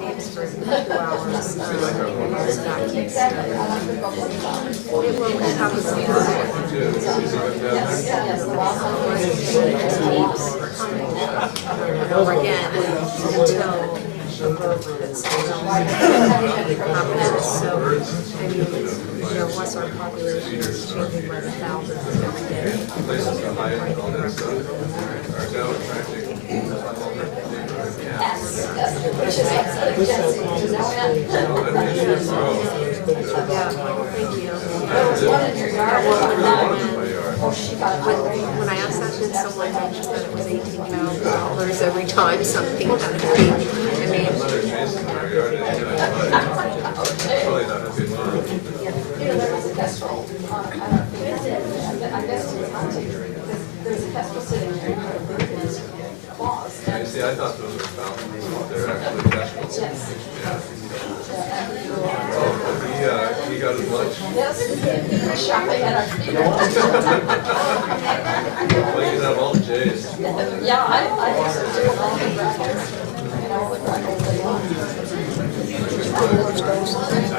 tapes for 2 hours. That keeps it will have us tapes over again until the vote that's happens. So, I mean, once our population is changing by the thousands every day. When I asked that, did someone mention that it was $18,000 every time something happened? I mean, there's a kestrel. I guess there's a kestrel sitting there. See, I thought those were fountains. They're actually kestrels. Yes. He got his lunch. Yes, he was shopping at our feet. Well, you can have all the J's. Yeah, I think so too. All the brackets.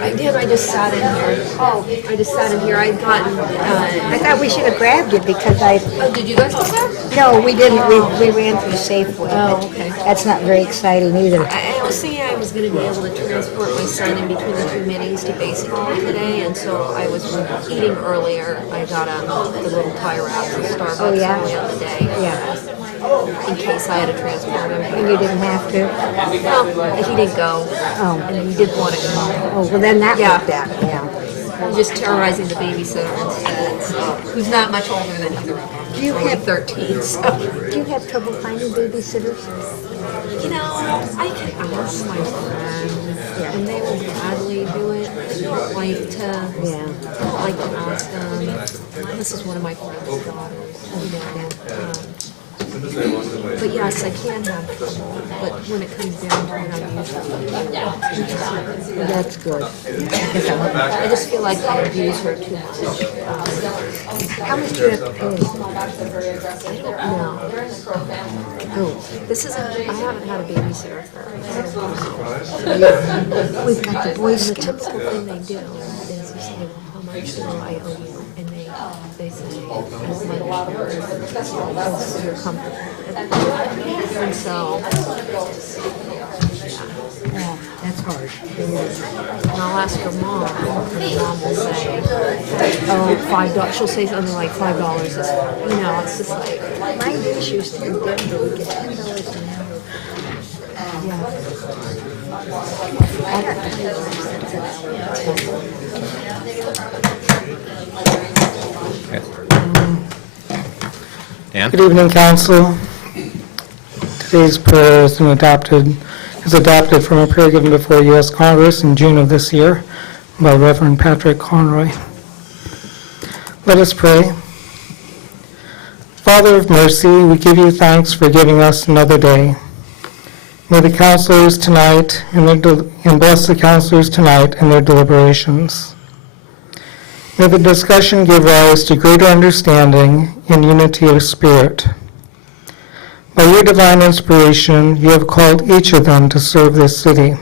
I did. I just sat in here. Oh, I just sat in here. I'd gotten. I thought we should have grabbed it because Oh, did you guys do that? no, we didn't. We ran through Safeway. Oh, but okay. That's not very exciting either. I was thinking I was going to be able to transport my son in between the 2 meetings to Basic Hall today, and so I was eating earlier. I got the little tie wraps at Starbucks early on the day. Yeah. In case I had to transport him. And you didn't have to? Well, he didn't go. Oh. And he did want to go. Oh, well then that Yeah. worked out, yeah. I'm just terrorizing the babysitter instead, so, who's not much older than either of them. Do you Only have- 13, so. Do you have trouble finding babysitters? You know, I can ask my friends, and they will gladly do it. I don't like to, ask them. This is one of my friend's daughters, but yes, I can have trouble. But when it comes down to it, I'm usually. That's good. I just feel like I abuse her too much. How much do you have to pay? I don't know. Oh, This is I haven't had a babysitter for. we've got the Boy The Scouts. typical thing they do is you say, well, how much do I owe you? And they say, as much as you're comfortable. And so, Oh, that's hard. and I'll ask her mom, and her mom will say, oh, $5. She'll say something like $5 is, it's just like, My niece used to be Denver, we get $10 an hour. I got 25 cents an hour. Good evening, Council. Today's prayer is adopted from a prayer given before U.S. Congress in June of this year by Reverend Patrick Conroy. Let us pray. Father of mercy, we give you thanks for giving us another day. May the counselors tonight and bless the counselors tonight in their deliberations. May the discussion give rise to greater understanding and unity of spirit. By your divine inspiration, you have called each of them to serve this city.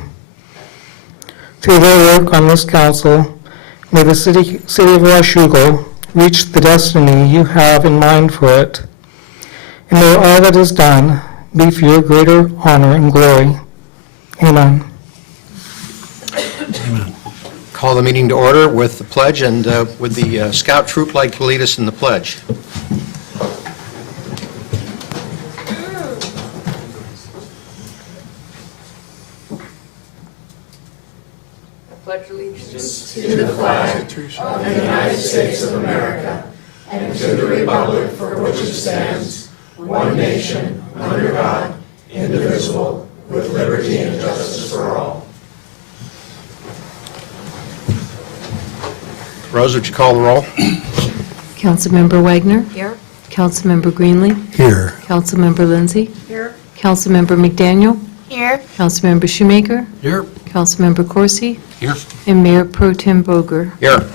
Through their work on this council, may the city of Washougal reach the destiny you have in mind for it, and may all that is done be for your greater honor and glory. Amen. Call the meeting to order with the pledge, and would the scout troop like to lead us in the pledge? Pledge allegiance to the flag of the United States of America and to the republic for which it stands, one nation, under God, indivisible, with liberty and justice for all. Rose, would you call the roll? Councilmember Wagner. here. Councilmember Greenlee. Here. Councilmember Lindsay. Here. Councilmember McDaniel. Here. Councilmember Shoemaker. Here. Councilmember Corsi. Here. And Mayor Pro Tem Boger. Here.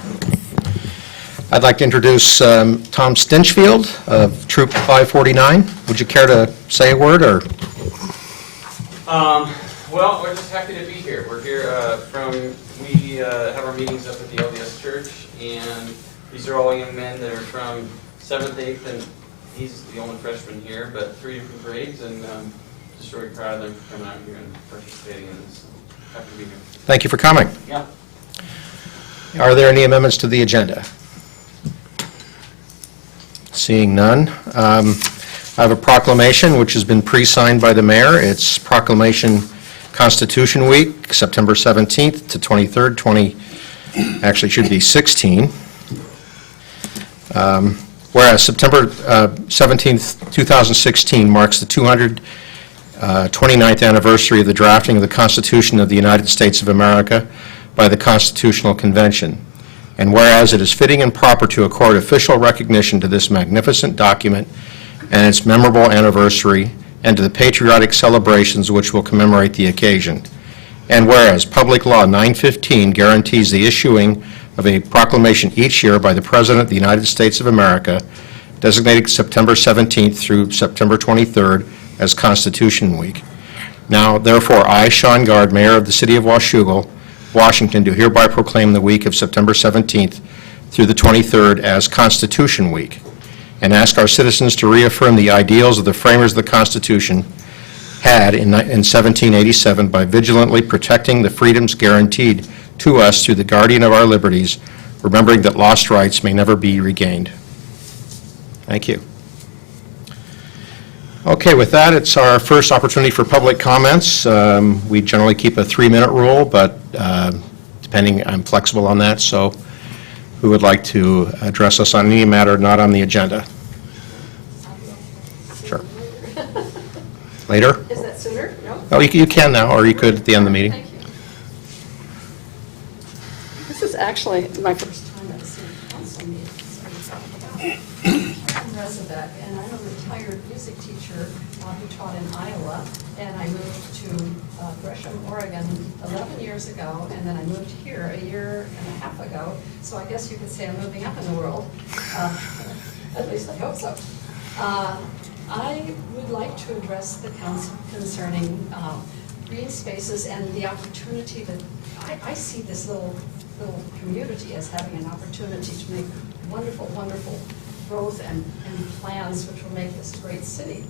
I'd like to introduce Tom Stinchfield of Troop 549. Would you care to say a word, or? Well, we're just happy to be here. We're here we have our meetings up at the LDS Church, and these are all young men that are from 7th, 8th, and he's the only freshman here, but 3 different grades, and just really proud of them for coming out here and participating in this. Happy to be here. Thank you for coming. Yeah. Are there any amendments to the agenda? Seeing none. I have a proclamation which has been pre-signed by the mayor. It's Proclamation Constitution Week, September 17th to 23rd, actually it should be 16. Whereas September 17th, 2016 marks the 229th anniversary of the drafting of the Constitution of the United States of America by the Constitutional Convention. And whereas it is fitting and proper to accord official recognition to this magnificent document and its memorable anniversary, and to the patriotic celebrations which will commemorate the occasion. And whereas Public Law 915 guarantees the issuing of a proclamation each year by the President of the United States of America, designated September 17th through September 23rd as Constitution Week. Now, therefore, I, Sean Gard, Mayor of the City of Washougal, Washington, do hereby proclaim the week of September 17th through the 23rd as Constitution Week, and ask our citizens to reaffirm the ideals of the framers of the Constitution had in 1787 by vigilantly protecting the freedoms guaranteed to us through the guardian of our liberties, remembering that lost rights may never be regained. Thank you. Okay, with that, it's our first opportunity for public comments. We generally keep a 3-minute rule, but depending, I'm flexible on that, so who would like to address us on any matter not on the agenda? Sure. Later? Is that sooner? No? Oh, you can now, or you could at the end of the meeting. Thank you. This is actually my first time at a city council meeting. I'm Rezabeck, and I'm a retired music teacher who taught in Iowa, and I moved to Gresham, Oregon 11 years ago, and then I moved here a year and a half ago, so I guess you could say I'm moving up in the world. At least I hope so. I would like to address the council concerning green spaces and the opportunity that, I see this little community as having an opportunity to make wonderful, wonderful growth and plans which will make this a great city.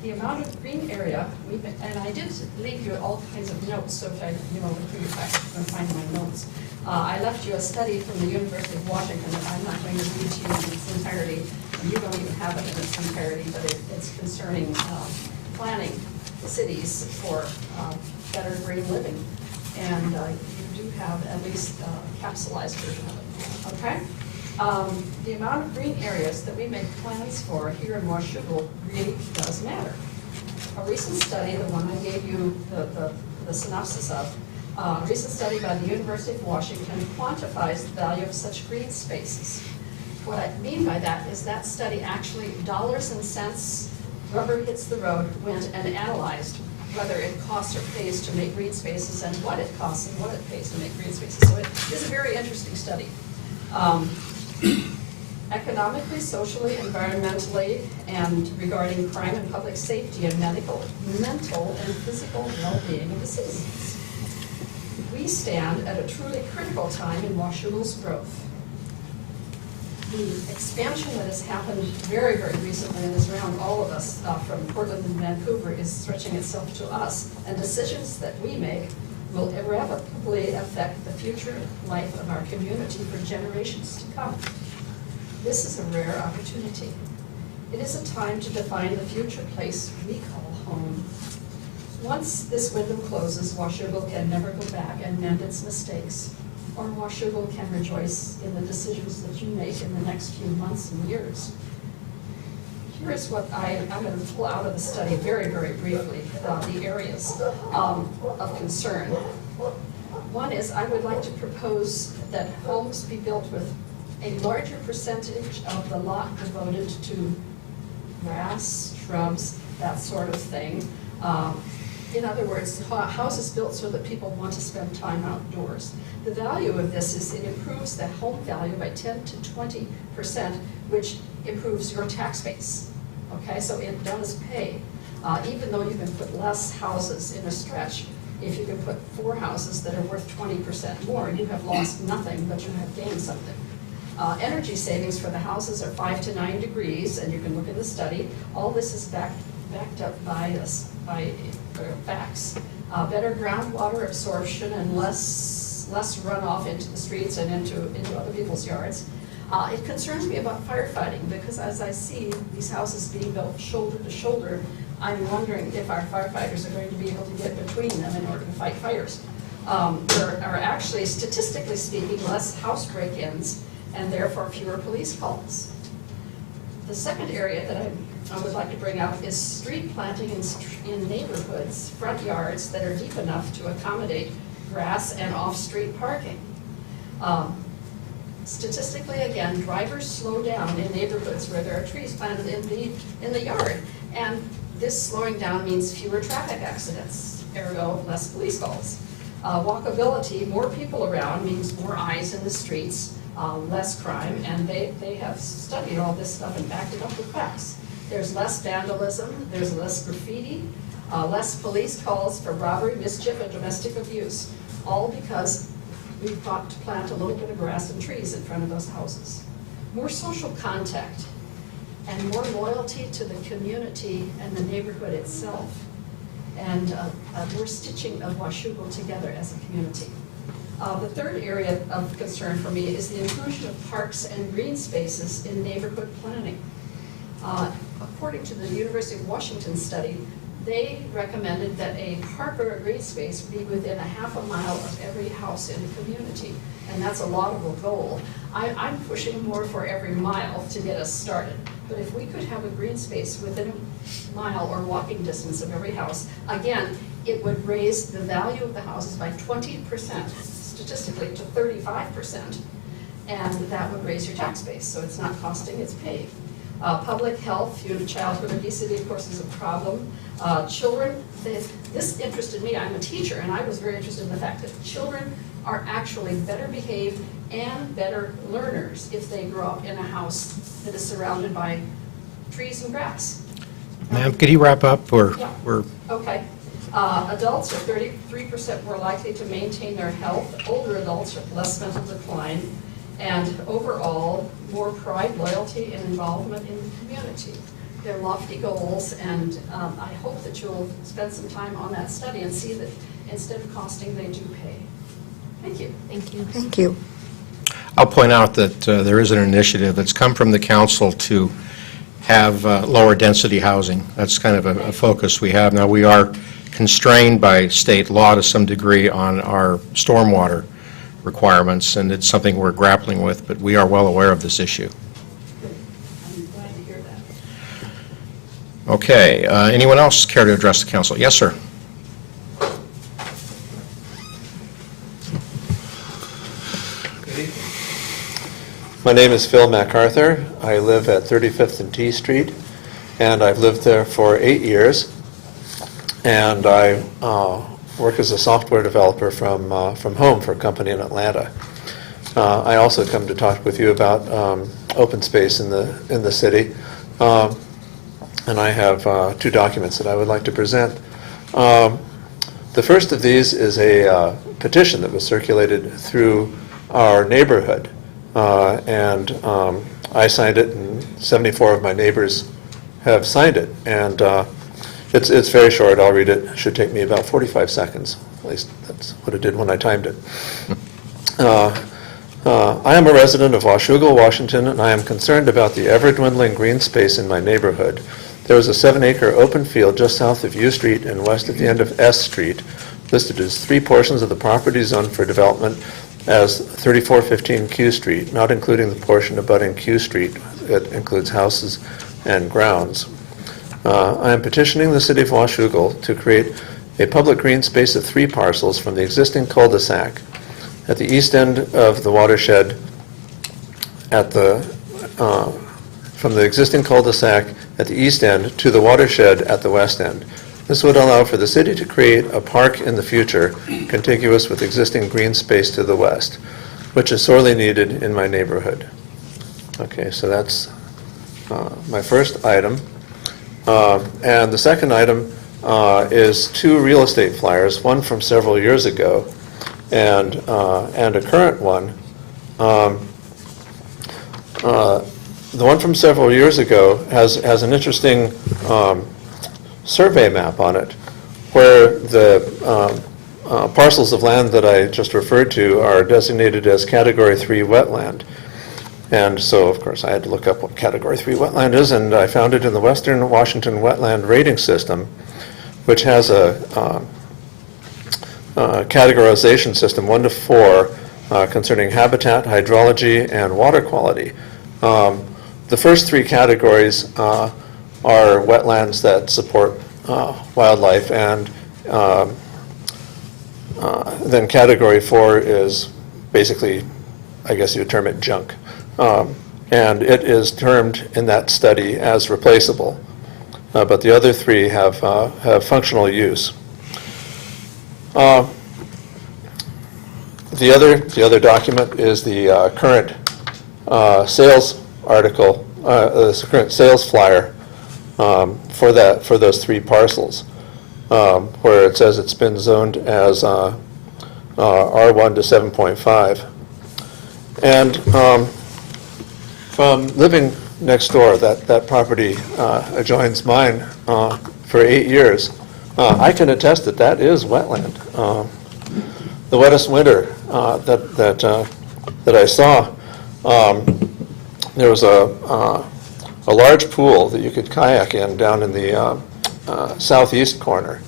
The amount of green area, and I did leave you all kinds of notes, so if I, look through your package, you can find my notes. I left you a study from the University of Washington that I'm not going to read to you in its entirety. You don't even have it in its entirety, but it's concerning planning cities for better green living. And you do have at least a capsulized version of it, okay? The amount of green areas that we make plans for here in Washougal really does matter. A recent study, the one I gave you the synopsis of, a recent study by the University of Washington quantifies the value of such green spaces. What I mean by that is that study actually, dollars and cents, rubber hits the road, went and analyzed whether it costs or pays to make green spaces and what it costs and what it pays to make green spaces. So it is a very interesting study. Economically, socially, environmentally, and regarding crime and public safety and mental and physical well-being of the citizens. We stand at a truly critical time in Washougal's growth. The expansion that has happened very, very recently and is around all of us from Portland and Vancouver is stretching itself to us, and decisions that we make will irrevocably affect the future life of our community for generations to come. This is a rare opportunity. It is a time to define the future place we call home. Once this window closes, Washougal can never go back and mend its mistakes, or Washougal can rejoice in the decisions that you make in the next few months and years. Here is what I'm going to pull out of the study very, very briefly, the areas of concern. One is I would like to propose that homes be built with a larger percentage of the lot devoted to grass, shrubs, that sort of thing. In other words, houses built so that people want to spend time outdoors. The value of this is it improves the home value by 10 to 20%, which improves your tax base. Okay, so it does pay. Even though you can put less houses in a stretch, if you can put 4 houses that are worth 20% more, you have lost nothing, but you have gained something. Energy savings for the houses are 5 to 9 degrees, and you can look at the study. All this is backed up by facts. Better groundwater absorption and less runoff into the streets and into other people's yards. It concerns me about firefighting, because as I see these houses being built shoulder to shoulder, I'm wondering if our firefighters are going to be able to get between them in order to fight fires. There are actually, statistically speaking, less house break-ins and therefore fewer police calls. The second area that I would like to bring up is street planting in neighborhoods, front yards that are deep enough to accommodate grass and off-street parking. Statistically, again, drivers slow down in neighborhoods where there are trees planted in the yard. And this slowing down means fewer traffic accidents, ergo less police calls. Walkability, more people around means more eyes in the streets, less crime, and they have studied all this stuff and backed it up with facts. There's less vandalism, there's less graffiti, less police calls for robbery, mischief, and domestic abuse, all because we've thought to plant a little bit of grass and trees in front of those houses. More social contact and more loyalty to the community and the neighborhood itself, and more stitching of Washougal together as a community. The third area of concern for me is the inclusion of parks and green spaces in neighborhood planning. According to the University of Washington study, they recommended that a park or a green space be within a half a mile of every house in the community, and that's a laudable goal. I'm pushing more for every mile to get us started, but if we could have a green space within a mile or walking distance of every house, again, it would raise the value of the houses by 20%, statistically to 35%, and that would raise your tax base, so it's not costing, it's paid. Public health, childhood obesity, of course, is a problem. Children, this interested me. I'm a teacher, and I was very interested in the fact that children are actually better behaved and better learners if they grow up in a house that is surrounded by trees and grass. Ma'am, could you wrap up, or Yeah. we're... Okay. Adults are 33% more likely to maintain their health. Older adults have less mental decline. And overall, more pride, loyalty, and involvement in the community. They're lofty goals, and I hope that you'll spend some time on that study and see that instead of costing, they do pay. Thank you. Thank you. Thank you. I'll point out that there is an initiative that's come from the council to have lower density housing. That's kind of a focus we have. Now, we are constrained by state law to some degree on our stormwater requirements, and it's something we're grappling with, but we are well aware of this issue. I'm glad to hear that. Okay, anyone else care to address the council? Yes, sir. My name is Phil MacArthur. I live at 35th and T Street, and I've lived there for 8 years. And I work as a software developer from home for a company in Atlanta. I also come to talk with you about open space in the city, and I have 2 documents that I would like to present. The first of these is a petition that was circulated through our neighborhood, and I signed it, and 74 of my neighbors have signed it, and it's very short. I'll read it. It should take me about 45 seconds. At least that's what it did when I timed it. I am a resident of Washougal, Washington, and I am concerned about the ever-dwindling green space in my neighborhood. There is a 7-acre open field just south of U Street and west at the end of S Street, listed as 3 portions of the property zoned for development as 3415 Q Street, not including the portion abutting Q Street that includes houses and grounds. I am petitioning the City of Washougal to create a public green space of 3 parcels from the existing cul-de-sac at the east end of the watershed from the existing cul-de-sac at the east end to the watershed at the west end. This would allow for the city to create a park in the future contiguous with existing green space to the west, which is sorely needed in my neighborhood. Okay, so that's my first item. And the second item is two real estate flyers, one from several years ago and a current one. The one from several years ago has an interesting survey map on it, where the parcels of land that I just referred to are designated as Category 3 wetland. And so, of course, I had to look up what Category 3 wetland is, and I found it in the Western Washington Wetland Rating System, which has a categorization system 1 to 4 concerning habitat, hydrology, and water quality. The first three categories are wetlands that support wildlife, and then Category 4 is basically, I guess you would term it junk. And it is termed in that study as replaceable. But the other three have functional use. The other document is the current sales article, the current sales flyer for those three parcels, where it says it's been zoned as R1 to 7.5. And from living next door, that property adjoins mine for 8 years, I can attest that that is wetland. The wettest winter that I saw, there was a large pool that you could kayak in down in the southeast corner,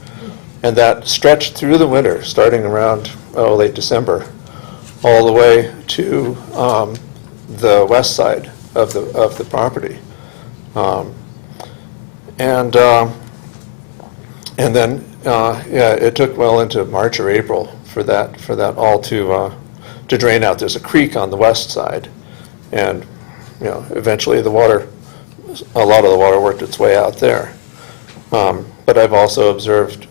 and that stretched through the winter, starting around late December, all the way to the west side of the property, and then it took well into March or April for that all to drain out. There's a creek on the west side, and eventually a lot of the water worked its way out there. But I've also observed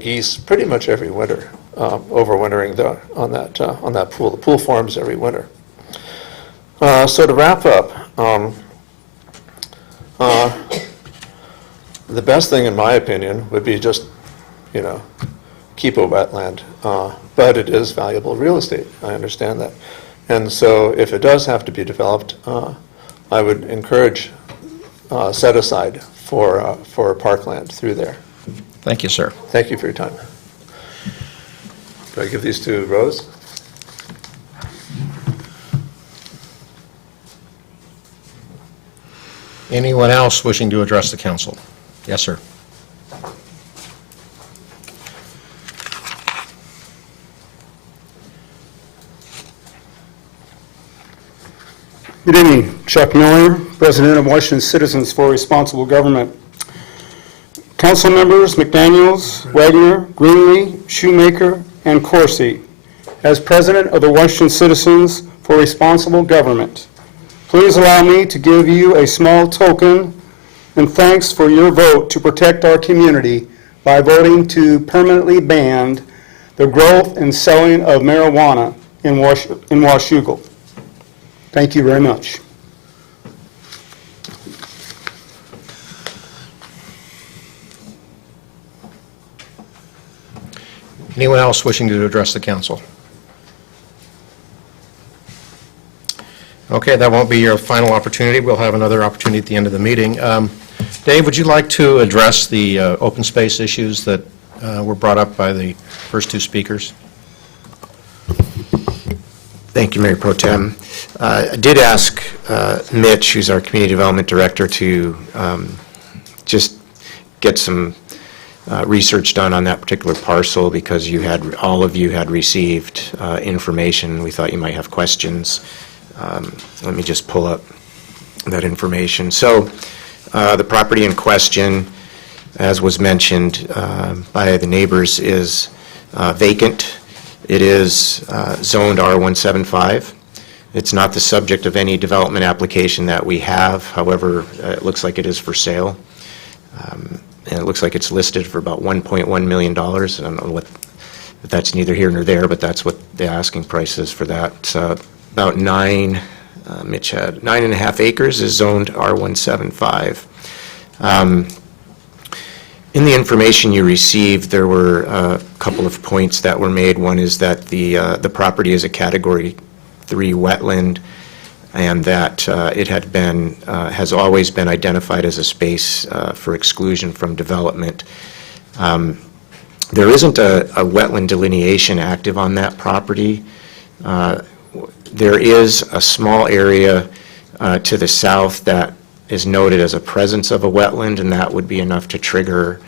geese pretty much every winter, overwintering on that pool. The pool forms every winter. So to wrap up, the best thing in my opinion would be just, keep a wetland, but it is valuable real estate, I understand that. And so if it does have to be developed, I would encourage set aside for parkland through there. Thank you, sir. Thank you for your time. Do I give these to Rose? Anyone else wishing to address the council? Yes, sir. Good evening. Chuck Miller, President of Washington Citizens for Responsible Government. Council members McDaniels, Wagner, Greenlee, Shoemaker, and Coursey. As President of the Washington Citizens for Responsible Government, please allow me to give you a small token and thanks for your vote to protect our community by voting to permanently ban the growth and selling of marijuana in Washougal. Thank you very much. Anyone else wishing to address the council? Okay, that won't be your final opportunity. We'll have another opportunity at the end of the meeting. Dave, would you like to address the open space issues that were brought up by the first two speakers? Thank you, Mayor Pro Tem. I did ask Mitch, who's our Community Development Director, to just get some research done on that particular parcel, because all of you had received information. We thought you might have questions. Let me just pull up that information. So the property in question, as was mentioned by the neighbors, is vacant. It is zoned R175. It's not the subject of any development application that we have. However, it looks like it is for sale. And it looks like it's listed for about $1.1 million. I don't know if that's neither here nor there, but that's what the asking price is for that. About Mitch had 9.5 acres is zoned R175. In the information you received, there were a couple of points that were made. One is that the property is a Category 3 wetland, and that it had been, has always been identified as a space for exclusion from development. There isn't a wetland delineation active on that property. There is a small area to the south that is noted as a presence of a wetland, and that would be enough to trigger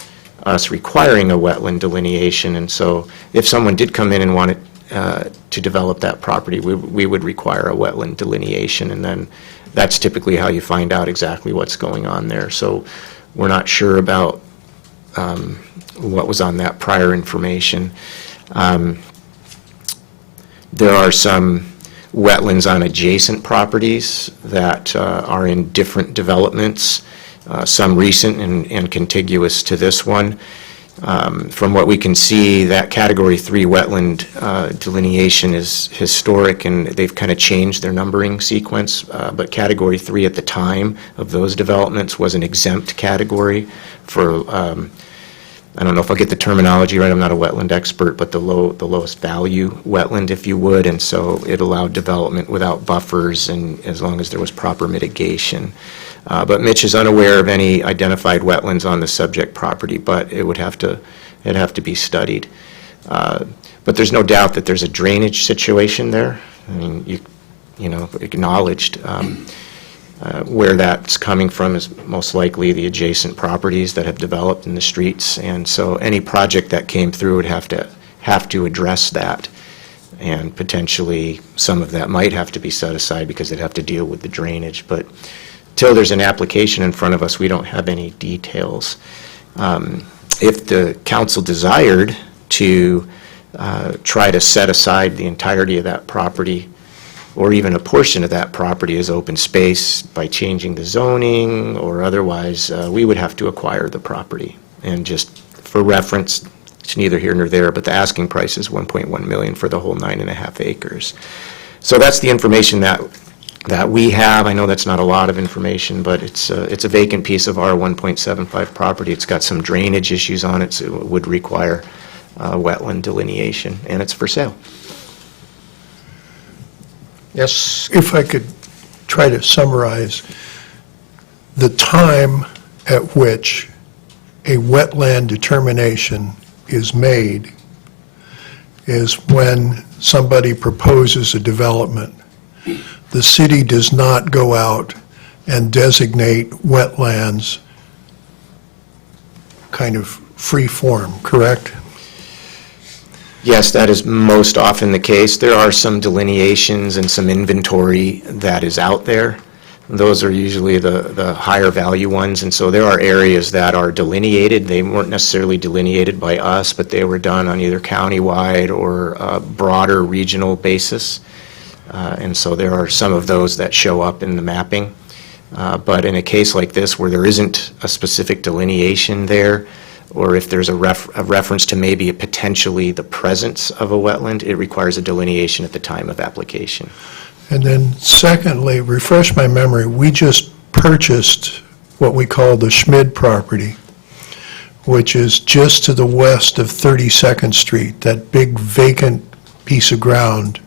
us requiring a wetland delineation. And so if someone did come in and wanted to develop that property, we would require a wetland delineation, and then that's typically how you find out exactly what's going on there. So we're not sure about what was on that prior information. There are some wetlands on adjacent properties that are in different developments, some recent and contiguous to this one. From what we can see, that Category 3 wetland delineation is historic, and they've kind of changed their numbering sequence, but Category 3 at the time of those developments was an exempt category for, I don't know if I'll get the terminology right, I'm not a wetland expert, but the lowest value wetland, if you would, and so it allowed development without buffers and as long as there was proper mitigation. But Mitch is unaware of any identified wetlands on the subject property, but it'd have to be studied. But there's no doubt that there's a drainage situation there. I mean, you know, acknowledged. Where that's coming from is most likely the adjacent properties that have developed in the streets, and so any project that came through would have to address that, and potentially some of that might have to be set aside because they'd have to deal with the drainage. But till there's an application in front of us, we don't have any details. If the council desired to try to set aside the entirety of that property, or even a portion of that property as open space by changing the zoning or otherwise, we would have to acquire the property. And just for reference, it's neither here nor there, but the asking price is $1.1 million for the whole 9.5 acres. So that's the information that we have. I know that's not a lot of information, but it's a vacant piece of our 1.75 property. It's got some drainage issues on it, so it would require wetland delineation, and it's for sale. Yes? If I could try to summarize, the time at which a wetland determination is made is when somebody proposes a development. The city does not go out and designate wetlands kind of free form, correct? Yes, that is most often the case. There are some delineations and some inventory that is out there. Those are usually the higher value ones, and so there are areas that are delineated. They weren't necessarily delineated by us, but they were done on either countywide or a broader regional basis. And so there are some of those that show up in the mapping. But in a case like this where there isn't a specific delineation there, or if there's a reference to maybe potentially the presence of a wetland, it requires a delineation at the time of application. And then secondly, refresh my memory, we just purchased what we call the Schmid property, which is just to the west of 32nd Street, that big vacant piece of ground.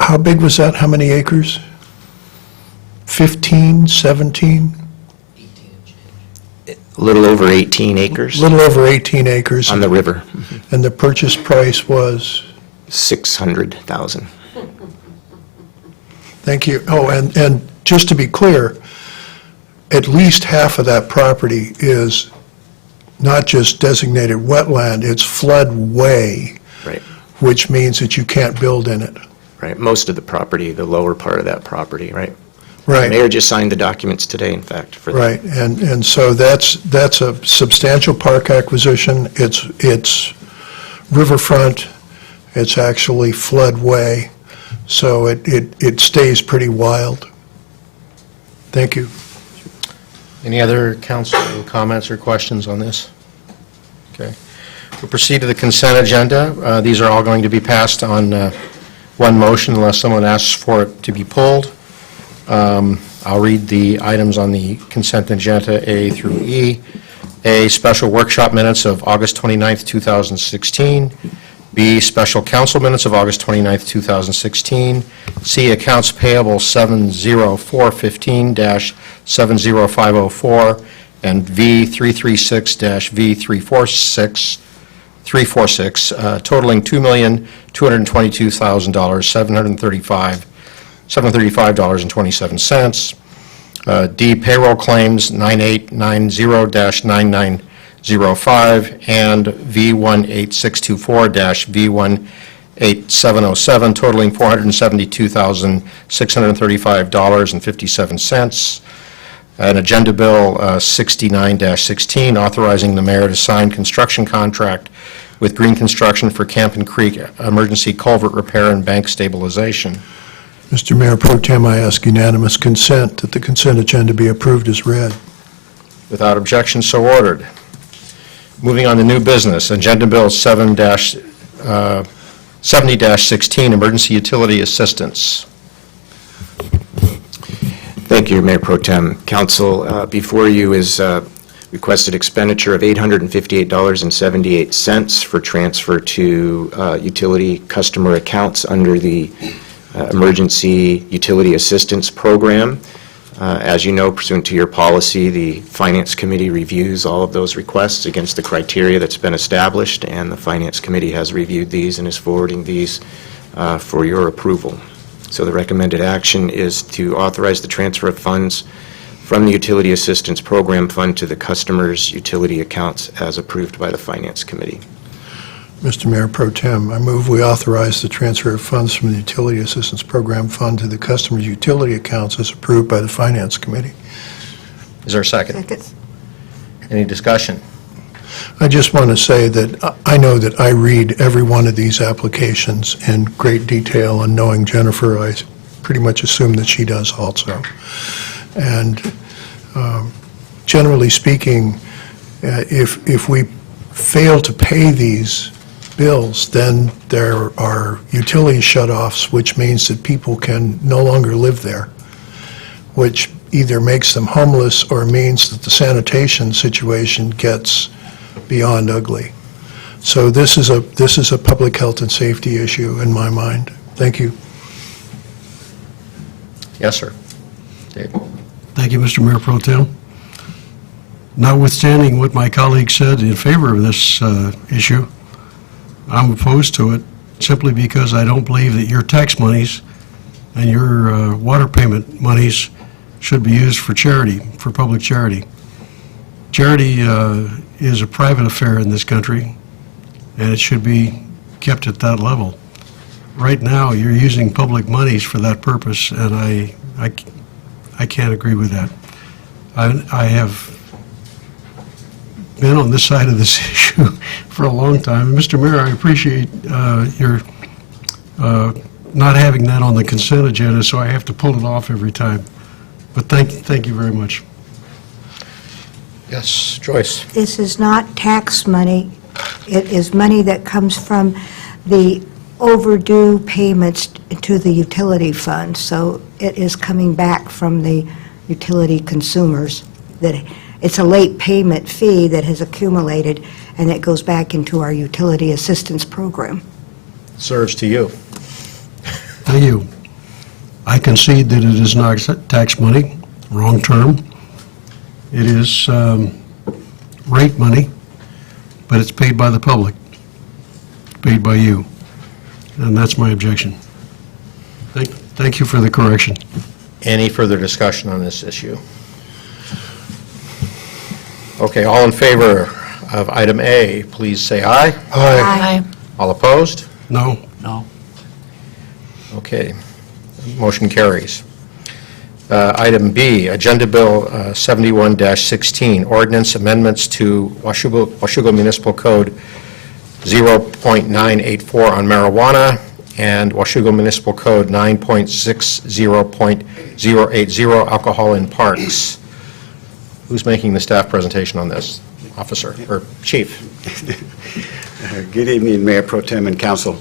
How big was that? How many acres? 15, 17? A little over 18 acres. A little over 18 acres. On the river. And the purchase price was? $600,000. Thank you. Oh, and just to be clear, at least half of that property is not just designated wetland, it's floodway. Right. Which means that you can't build in it. Right. Most of the property, the lower part of that property, right? Right. The mayor just signed the documents today, in fact, for that. Right, and so that's a substantial park acquisition. It's riverfront, it's actually floodway, so it stays pretty wild. Thank you. Any other council comments or questions on this? Okay. We'll proceed to the consent agenda. These are all going to be passed on one motion unless someone asks for it to be pulled. I'll read the items on the consent agenda A through E. A, special workshop minutes of August 29th, 2016. B, special council minutes of August 29th, 2016. C, accounts payable 70415-70504, and V 336-V 346, totaling $2,222,735.27. D, payroll claims 9890-9905 and V18624-V18707, totaling $472,635.57. An Agenda Bill 69-16, authorizing the mayor to sign construction contract with Green Construction for Camp Creek emergency culvert repair and bank stabilization. Mr. Mayor Pro Tem, I ask unanimous consent that the consent agenda be approved as read. Without objection, so ordered. Moving on to new business, Agenda Bill 70-16, emergency utility assistance. Thank you, Mayor Pro Tem. Council, before you is requested expenditure of $858.78 for transfer to utility customer accounts under the Emergency Utility Assistance Program. As you know, pursuant to your policy, the Finance Committee reviews all of those requests against the criteria that's been established, and the Finance Committee has reviewed these and is forwarding these for your approval. So the recommended action is to authorize the transfer of funds from the Utility Assistance Program Fund to the customer's utility accounts as approved by the Finance Committee. Mr. Mayor Pro Tem, I move we authorize the transfer of funds from the Utility Assistance Program Fund to the customer's utility accounts as approved by the Finance Committee. Is there a second? Second. Any discussion? I just want to say that I know that I read every one of these applications in great detail, and knowing Jennifer, I pretty much assume that she does also. And generally speaking, if we fail to pay these bills, then there are utility shutoffs, which means that people can no longer live there, which either makes them homeless or means that the sanitation situation gets beyond ugly. So this is a public health and safety issue in my mind. Thank you. Yes, sir. Dave? Thank you, Mr. Mayor Pro Tem. Notwithstanding what my colleague said in favor of this issue, I'm opposed to it simply because I don't believe that your tax monies and your water payment monies should be used for charity, for public charity. Charity is a private affair in this country, and it should be kept at that level. Right now, you're using public monies for that purpose, and I can't agree with that. I have been on this side of this issue for a long time. Mr. Mayor, I appreciate your not having that on the consent agenda, so I have to pull it off every time. But thank you very much. Yes, Joyce? This is not tax money. It is money that comes from the overdue payments to the utility fund. So it is coming back from the utility consumers. That it's a late payment fee that has accumulated, and it goes back into our utility assistance program. Serves to you. Thank you. I concede that it is not tax money, wrong term. It is rate money, but it's paid by the public, paid by you, and that's my objection. Thank you for the correction. Any further discussion on this issue? Okay, all in favor of item A, please say aye. Aye. All opposed? No? Okay, motion carries. Item B, Agenda Bill 71-16, ordinance amendments to Washougal Municipal Code 0.984 on marijuana and Washougal Municipal Code 9.60.080 alcohol in parks. Who's making the staff presentation on this? Officer or Chief? Good evening, Mayor Pro Tem and Council.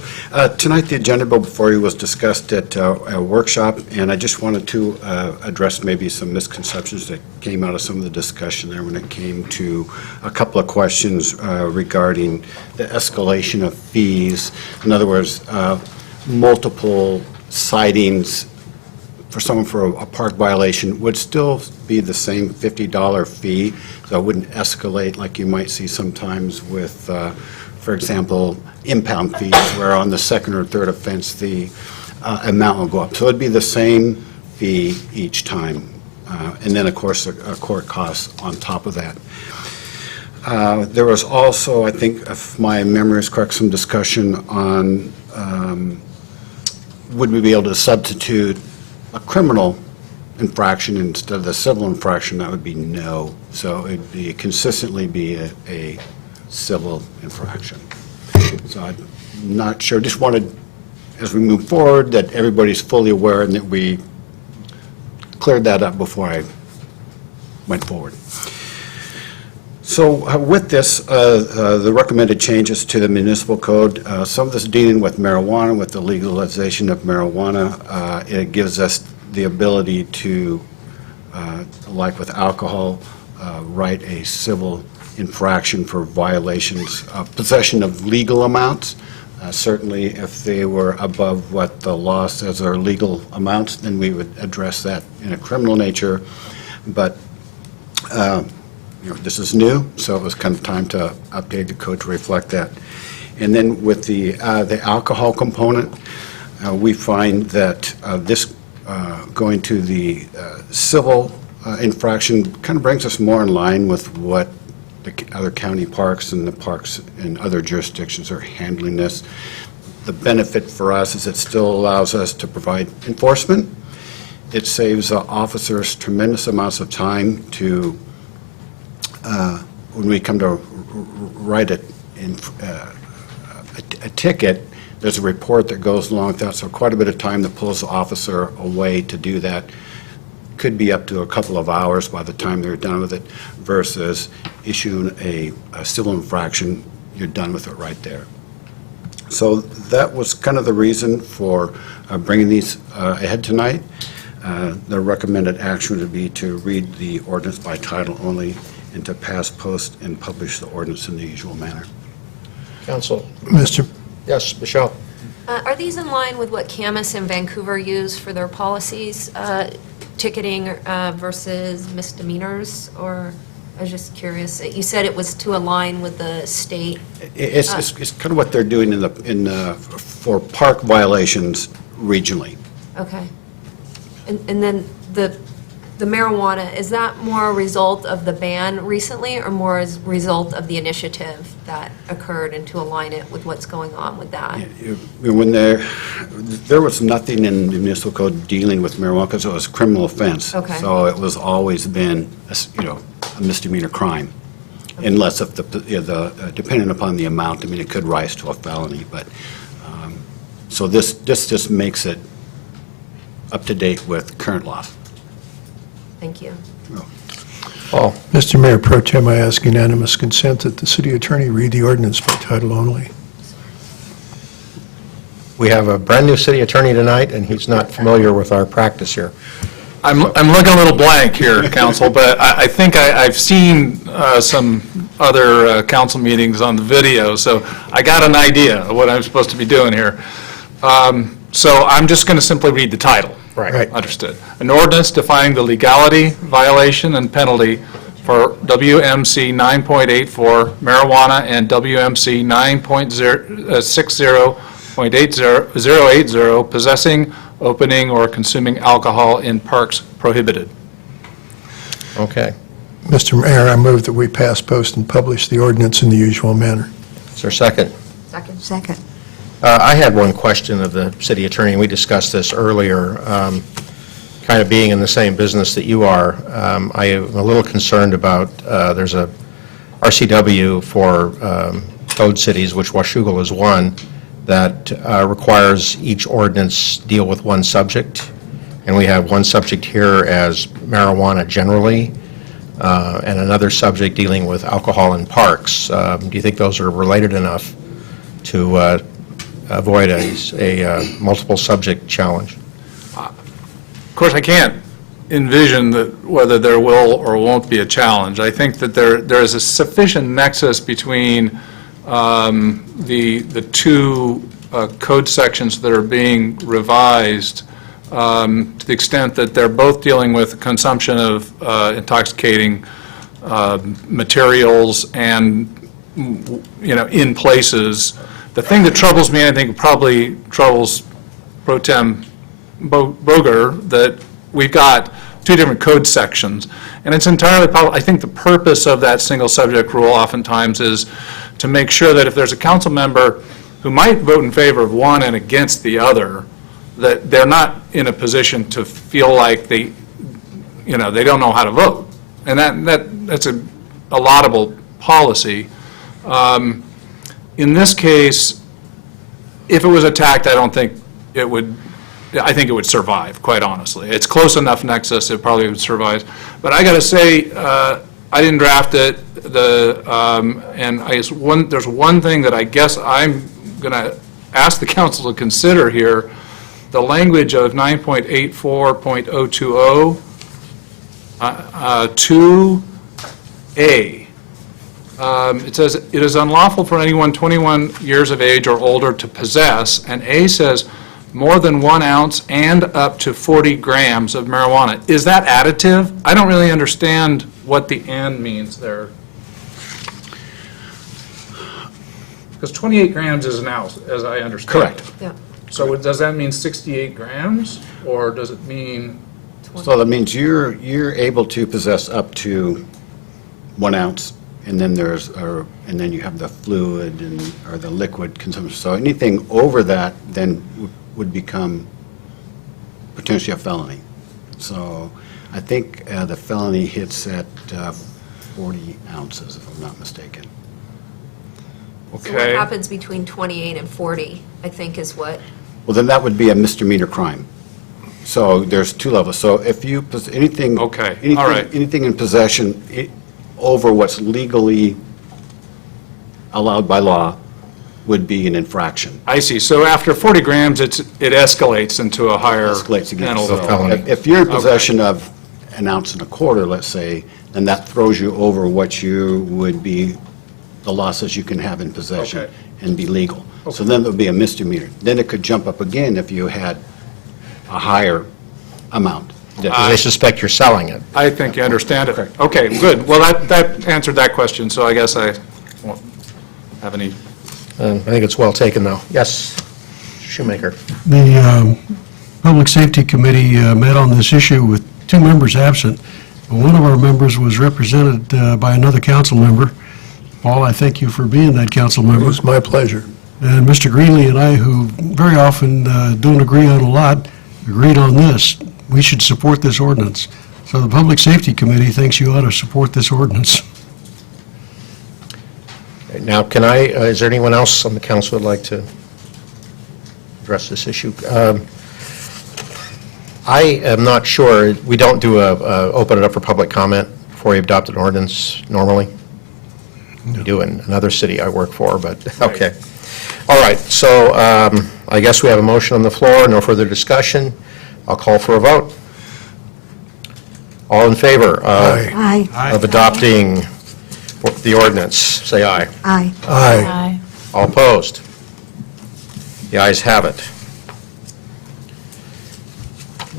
Tonight, the agenda bill before you was discussed at a workshop, and I just wanted to address maybe some misconceptions that came out of some of the discussion there when it came to a couple of questions regarding the escalation of fees. In other words, multiple sightings for someone for a park violation would still be the same $50 fee, so it wouldn't escalate like you might see sometimes with, for example, impound fees, where on the second or third offense, the amount will go up. So it'd be the same fee each time. And then, of course, a court cost on top of that. There was also, I think, if my memory is correct, some discussion on would we be able to substitute a criminal infraction instead of the civil infraction. That would be no. So it'd be consistently be a civil infraction. So I'm not sure, just wanted, as we move forward, that everybody's fully aware and that we cleared that up before I went forward. So with this, the recommended changes to the municipal code, some of this dealing with marijuana, with the legalization of marijuana, it gives us the ability to, like with alcohol, write a civil infraction for violations of possession of legal amounts. Certainly, if they were above what the law says are legal amounts, then we would address that in a criminal nature. But this is new, so it was kind of time to update the code to reflect that. And then with the alcohol component, we find that this going to the civil infraction kind of brings us more in line with what the other county parks and the parks in other jurisdictions are handling this. The benefit for us is it still allows us to provide enforcement. It saves officers tremendous amounts of time to when we come to write a ticket, there's a report that goes along with that, so quite a bit of time that pulls the officer away to do that. Could be up to a couple of hours by the time they're done with it, versus issuing a civil infraction, you're done with it right there. So that was kind of the reason for bringing these ahead tonight. The recommended action would be to read the ordinance by title only and to pass, post, and publish the ordinance in the usual manner. Council? Mr. Yes, Michelle? Are these in line with what Camas and Vancouver use for their policies, ticketing versus misdemeanors? Or, I was just curious, you said it was to align with the state. It's kind of what they're doing for park violations regionally. Okay. And then the marijuana, is that more a result of the ban recently or more as a result of the initiative that occurred and to align it with what's going on with that? When there was nothing in the municipal code dealing with marijuana because it was a criminal offense. Okay. So it was always been, a misdemeanor crime, unless if depending upon the amount, I mean, it could rise to a felony. But so this just makes it up to date with current law. Thank you. Paul? Mr. Mayor Pro Tem, I ask unanimous consent that the city attorney read the ordinance by title only. We have a brand-new city attorney tonight, and he's not familiar with our practice here. I'm looking a little blank here, council, but I think I've seen some other council meetings on the video, so I got an idea of what I'm supposed to be doing here. So I'm just going to simply read the title. Right. Understood. An ordinance defining the legality, violation, and penalty for WMC 9.84 marijuana and WMC 9.60.80 possessing, opening, or consuming alcohol in parks prohibited. Okay. Mr. Mayor, I move that we pass, post, and publish the ordinance in the usual manner. Is there a second? Second. Second. I had one question of the city attorney, and we discussed this earlier. Kind of being in the same business that you are, I am a little concerned about, there's a RCW for code cities, which Washougal is one, that requires each ordinance deal with one subject. And we have one subject here as marijuana generally, and another subject dealing with alcohol in parks. Do you think those are related enough to avoid a multiple subject challenge. Of course, I can't envision that whether there will or won't be a challenge. I think that there is a sufficient nexus between the two code sections that are being revised to the extent that they're both dealing with consumption of intoxicating materials and, in places. The thing that troubles me, I think probably troubles Pro Tem Boger, that we've got two different code sections. And it's entirely, I think the purpose of that single subject rule oftentimes is to make sure that if there's a council member who might vote in favor of one and against the other, that they're not in a position to feel like they don't know how to vote. And that's a laudable policy. In this case, if it was attacked, I think it would survive, quite honestly. It's close enough nexus, it probably would survive. But I got to say, I didn't draft it, and there's one thing that I guess I'm going to ask the council to consider here. The language of 9.84.020, 2A. It says, it is unlawful for anyone 21 years of age or older to possess, and A says, more than 1 ounce and up to 40 grams of marijuana. Is that additive? I don't really understand what the "and" means there. Because 28 grams is an ounce, as I understand. Correct. Yeah. So does that mean 68 grams, or does it mean? So that means you're able to possess up to 1 ounce, and then and then you have the fluid or the liquid consumption. So anything over that then would become potentially a felony. So I think the felony hits at 40 ounces, if I'm not mistaken. So what happens between 28 and 40, I think is what? Well, then that would be a misdemeanor crime. So there's 2 levels. So if you, anything in possession over what's legally allowed by law would be an infraction. I see. So after 40 grams, it escalates into a higher Escalates again. penalty. So if you're in possession of 1.25 ounces, let's say, then that throws you over what you would be, the law says you can have in possession and be legal. So then there would be a misdemeanor. Then it could jump up again if you had a higher amount. Because they suspect you're selling it. I think you understand it. Okay, good. Well, that answered that question, so I guess I won't have any. I think it's well taken, though. Yes, Shoemaker. The Public Safety Committee met on this issue with 2 members absent. One of our members was represented by another council member. Paul, I thank you for being that council member. It was my pleasure. And Mr. Greenlee and I, who very often don't agree on a lot, agreed on this. We should support this ordinance. So the Public Safety Committee thinks you ought to support this ordinance. Now, is there anyone else on the council who would like to address this issue? I am not sure. We don't do open it up for public comment before you adopt an ordinance normally. We do in another city I work for, but okay. All right, so I guess we have a motion on the floor, no further discussion. I'll call for a vote. All in favor Aye. of adopting the ordinance, say aye. Aye. Aye. All opposed? The ayes have it.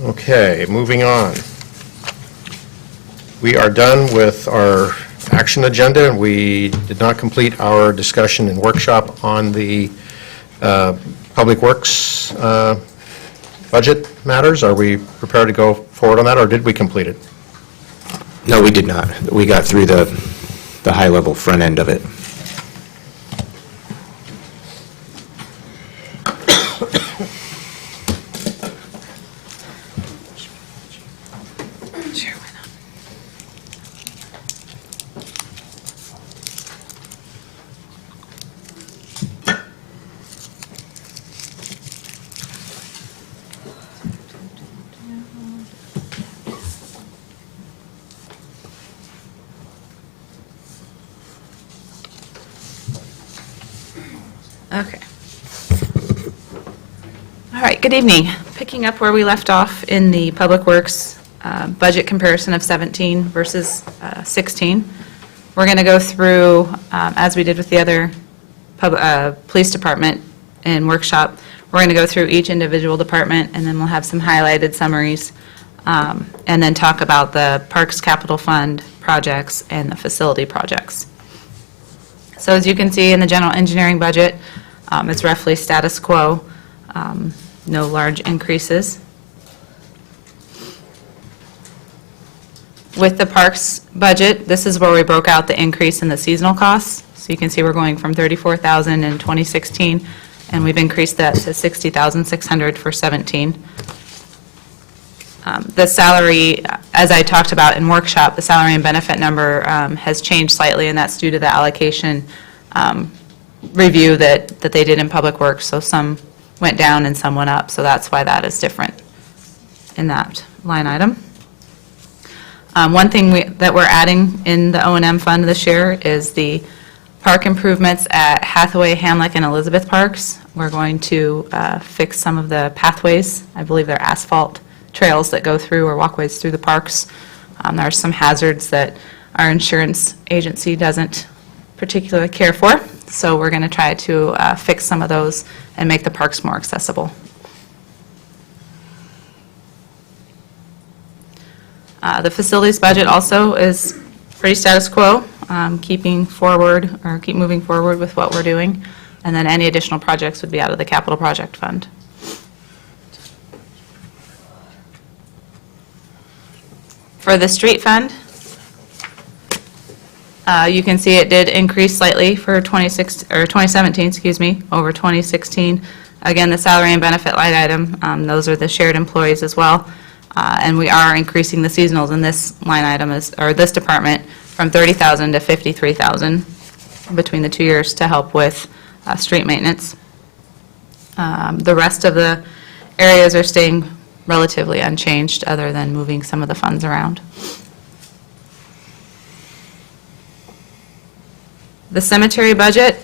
Okay, moving on. We are done with our action agenda, and we did not complete our discussion and workshop on the Public Works budget matters. Are we prepared to go forward on that, or did we complete it? No, we did not. We got through the high-level front end of it. Okay. All right, good evening. Picking up where we left off in the Public Works budget comparison of 17 versus 16, we're going to go through, as we did with the other police department and workshop, we're going to go through each individual department, and then we'll have some highlighted summaries, and then talk about the Parks Capital Fund projects and the facility projects. So as you can see in the general engineering budget, it's roughly status quo, no large increases. With the parks budget, this is where we broke out the increase in the seasonal costs. So you can see we're going from $34,000 in 2016, and we've increased that to $60,600 for 17. The salary, as I talked about in workshop, the salary and benefit number has changed slightly, and that's due to the allocation review that they did in Public Works. So some went down and some went up, so that's why that is different in that line item. One thing that we're adding in the O&M fund this year is the park improvements at Hathaway, Hamlet, and Elizabeth Parks. We're going to fix some of the pathways. I believe they're asphalt trails that go through or walkways through the parks. There are some hazards that our insurance agency doesn't particularly care for, so we're going to try to fix some of those and make the parks more accessible. The facilities budget also is pretty status quo, keep moving forward with what we're doing, and then any additional projects would be out of the capital project fund. For the street fund, you can see it did increase slightly for 2017, over 2016. Again, the salary and benefit line item, those are the shared employees as well. And we are increasing the seasonals in this line item, or this department, from $30,000 to $53,000 between the 2 years to help with street maintenance. The rest of the areas are staying relatively unchanged, other than moving some of the funds around. The cemetery budget,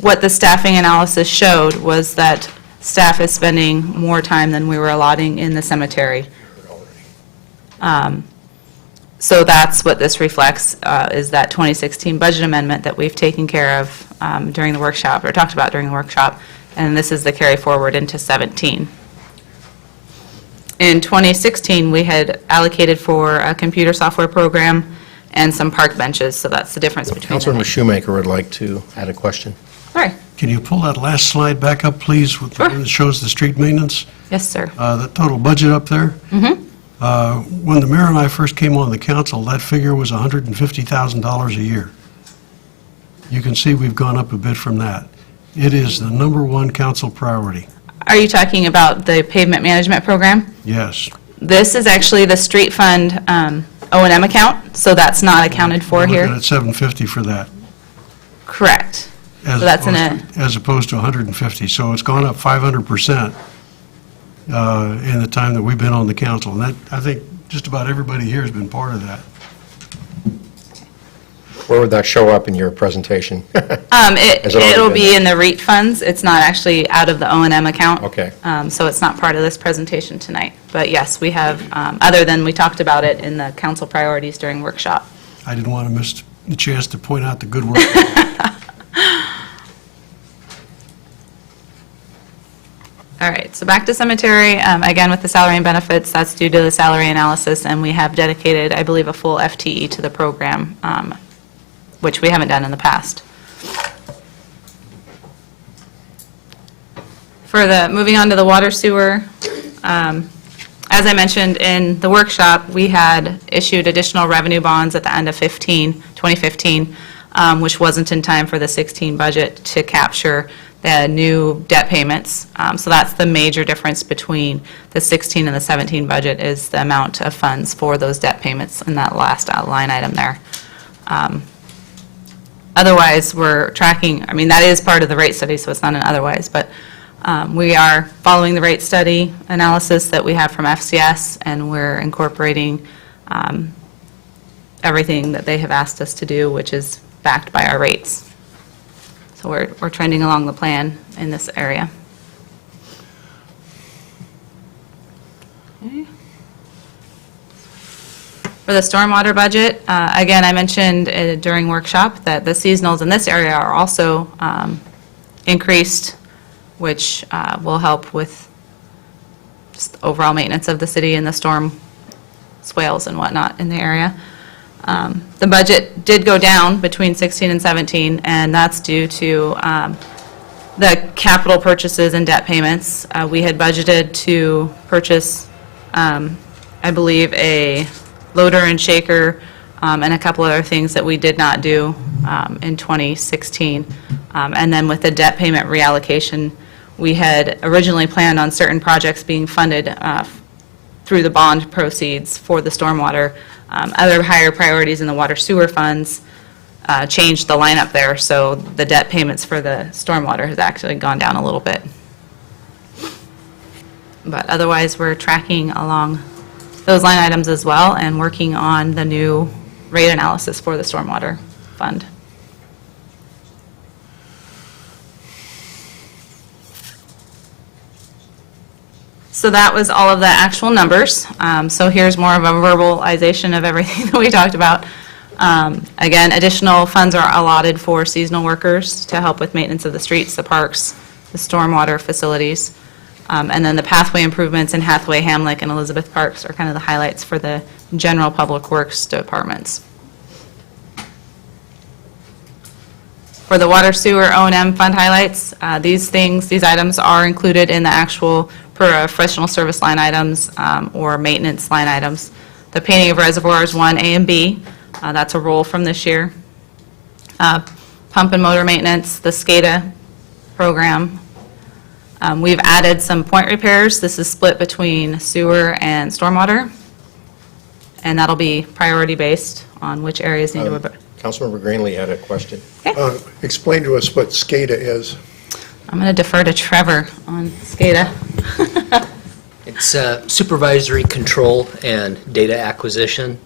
what the staffing analysis showed was that staff is spending more time than we were allotting in the cemetery. So that's what this reflects, is that 2016 budget amendment that we've taken care of during the workshop, or talked about during the workshop, and this is the carry forward into 17. In 2016, we had allocated for a computer software program and some park benches, so that's the difference between them. Councilmember Shoemaker would like to add a question. Sorry. Can you pull that last slide back up, please, with the one that shows the street maintenance? Yes, sir. The total budget up there? Mm-hmm. When the mayor and I first came on the council, that figure was $150,000 a year. You can see we've gone up a bit from that. It is the #1 council priority. Are you talking about the pavement management program? Yes. This is actually the street fund O&M account, so that's not accounted for We're here. looking at $750 for that. Correct. As So that's as opposed to $150. So it's gone up 500% in the time that we've been on the council. And that, I think just about everybody here has been part of that. Where would that show up in your presentation? Has it already It'll been- be in the REIT funds. It's not actually out of the O&M account. Okay. So it's not part of this presentation tonight. But yes, we have, other than we talked about it in the council priorities during workshop. I didn't want to miss the chance to point out the good work. All right, so back to cemetery, again, with the salary and benefits, that's due to the salary analysis, and we have dedicated, I believe, a full FTE to the program, which we haven't done in the past. Moving on to the water sewer, as I mentioned in the workshop, we had issued additional revenue bonds at the end of 2015, which wasn't in time for the 16 budget to capture the new debt payments. So that's the major difference between the 16 and the 17 budget, is the amount of funds for those debt payments in that last line item there. Otherwise, we're tracking, I mean, that is part of the rate study, so it's not an otherwise, but we are following the rate study analysis that we have from FCS, and we're incorporating everything that they have asked us to do, which is backed by our rates. So we're trending along the plan in this area. Okay. For the stormwater budget, again, I mentioned during workshop that the seasonals in this area are also increased, which will help with just the overall maintenance of the city and the storm swales and whatnot in the area. The budget did go down between 16 and 17, and that's due to the capital purchases and debt payments. We had budgeted to purchase, I believe, a loader and shaker, and a couple other things that we did not do in 2016. And then with the debt payment reallocation, we had originally planned on certain projects being funded through the bond proceeds for the stormwater. Other higher priorities in the water sewer funds changed the lineup there, so the debt payments for the stormwater has actually gone down a little bit. But otherwise, we're tracking along those line items as well and working on the new rate analysis for the stormwater fund. So that was all of the actual numbers. So here's more of a verbalization of everything that we talked about. Again, additional funds are allotted for seasonal workers to help with maintenance of the streets, the parks, the stormwater facilities. And then the pathway improvements in Hathaway, Hamlick, and Elizabeth Parks are kind of the highlights for the general public works departments. For the water sewer O&M fund highlights, these items are included in the actual professional service line items or maintenance line items. The painting of reservoirs 1A and B, that's a roll from this year. Pump and motor maintenance, the SCADA program. We've added some point repairs. This is split between sewer and stormwater, and that'll be priority based on which areas need to. Councilmember Greenlee had a question. Explain to us what SCADA is. I'm going to defer to Trevor on SCADA. It's supervisory control and data acquisition.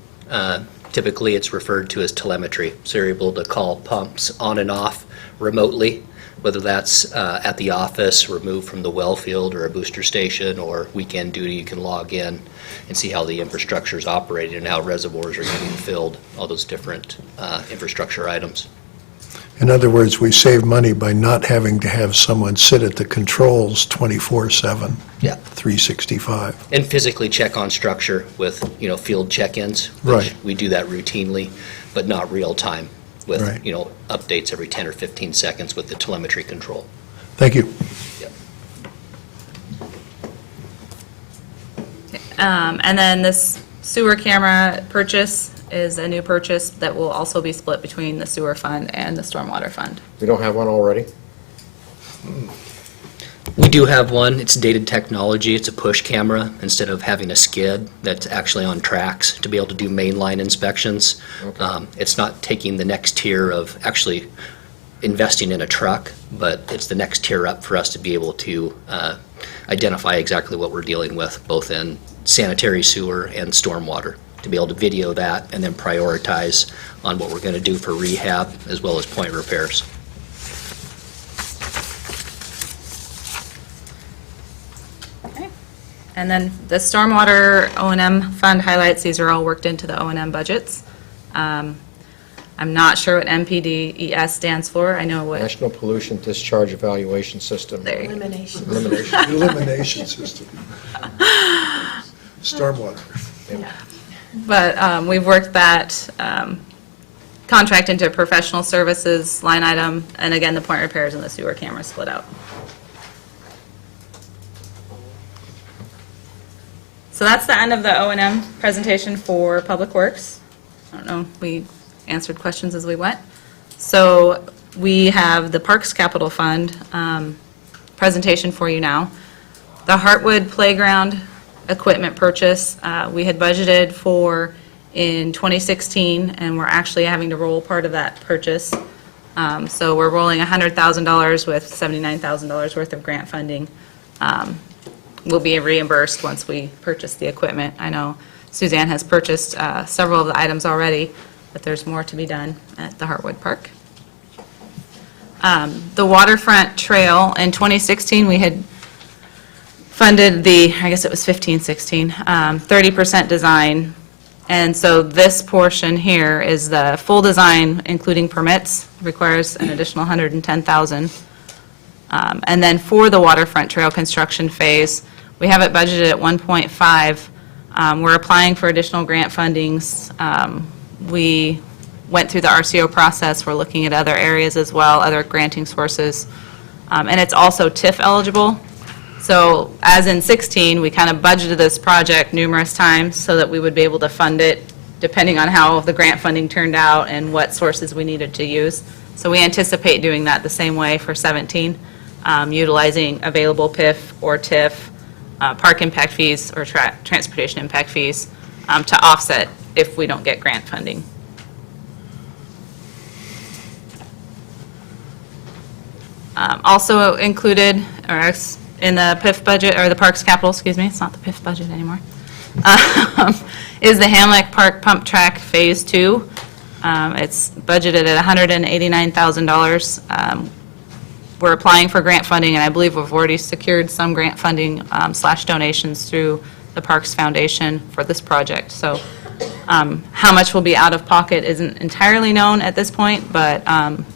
Typically, it's referred to as telemetry. So you're able to call pumps on and off remotely, whether that's at the office, removed from the well field or a booster station, or weekend duty, you can log in and see how the infrastructure is operating and how reservoirs are getting filled, all those different infrastructure items. In other words, we save money by not having to have someone sit at the controls 24/7, Yeah. 365. And physically check on structure with, field check-ins. Which Right. we do that routinely, but not real time with, Right. Updates every 10 or 15 seconds with the telemetry control. Thank you. Yep. And then this sewer camera purchase is a new purchase that will also be split between the sewer fund and the stormwater fund. We don't have one already? We do have one. It's dated technology. It's a push camera instead of having a skid that's actually on tracks to be able to do mainline inspections. It's not taking the next tier of actually investing in a truck, but it's the next tier up for us to be able to identify exactly what we're dealing with, both in sanitary sewer and stormwater, to be able to video that and then prioritize on what we're going to do for rehab as well as point repairs. And then the stormwater O&M fund highlights, these are all worked into the O&M budgets. I'm not sure what NPDES stands for. I know what. National Pollution Discharge Evaluation System. There you go. Elimination system. Stormwater. But we've worked that contract into a professional services line item, and again, the point repairs and the sewer cameras split out. So that's the end of the O&M presentation for Public Works. I don't know, we answered questions as we went. So we have the Parks Capital Fund presentation for you now. The Heartwood Playground equipment purchase, we had budgeted for in 2016, and we're actually having to roll part of that purchase. So we're rolling $100,000 with $79,000 worth of grant funding. Will be reimbursed once we purchase the equipment. I know Suzanne has purchased several of the items already, but there's more to be done at the Heartwood Park. The waterfront trail, in 2016, we had funded I guess it was 15-16, 30% design. And so this portion here is the full design, including permits, requires an additional $110,000. And then for the waterfront trail construction phase, we have it budgeted at 1.5. We're applying for additional grant fundings. We went through the RCO process. We're looking at other areas as well, other granting sources. And it's also TIF eligible. So as in 16, we kind of budgeted this project numerous times so that we would be able to fund it depending on how the grant funding turned out and what sources we needed to use. So we anticipate doing that the same way for 17, utilizing available PIF or TIF, park impact fees or transportation impact fees to offset if we don't get grant funding. Also included, in the PIF budget, or the Parks Capital, excuse me, it's not the PIF budget anymore, is the Hamlet Park Pump Track Phase 2. It's budgeted at $189,000. We're applying for grant funding, and I believe we've already secured some grant funding / donations through the Parks Foundation for this project. So how much will be out of pocket isn't entirely known at this point, but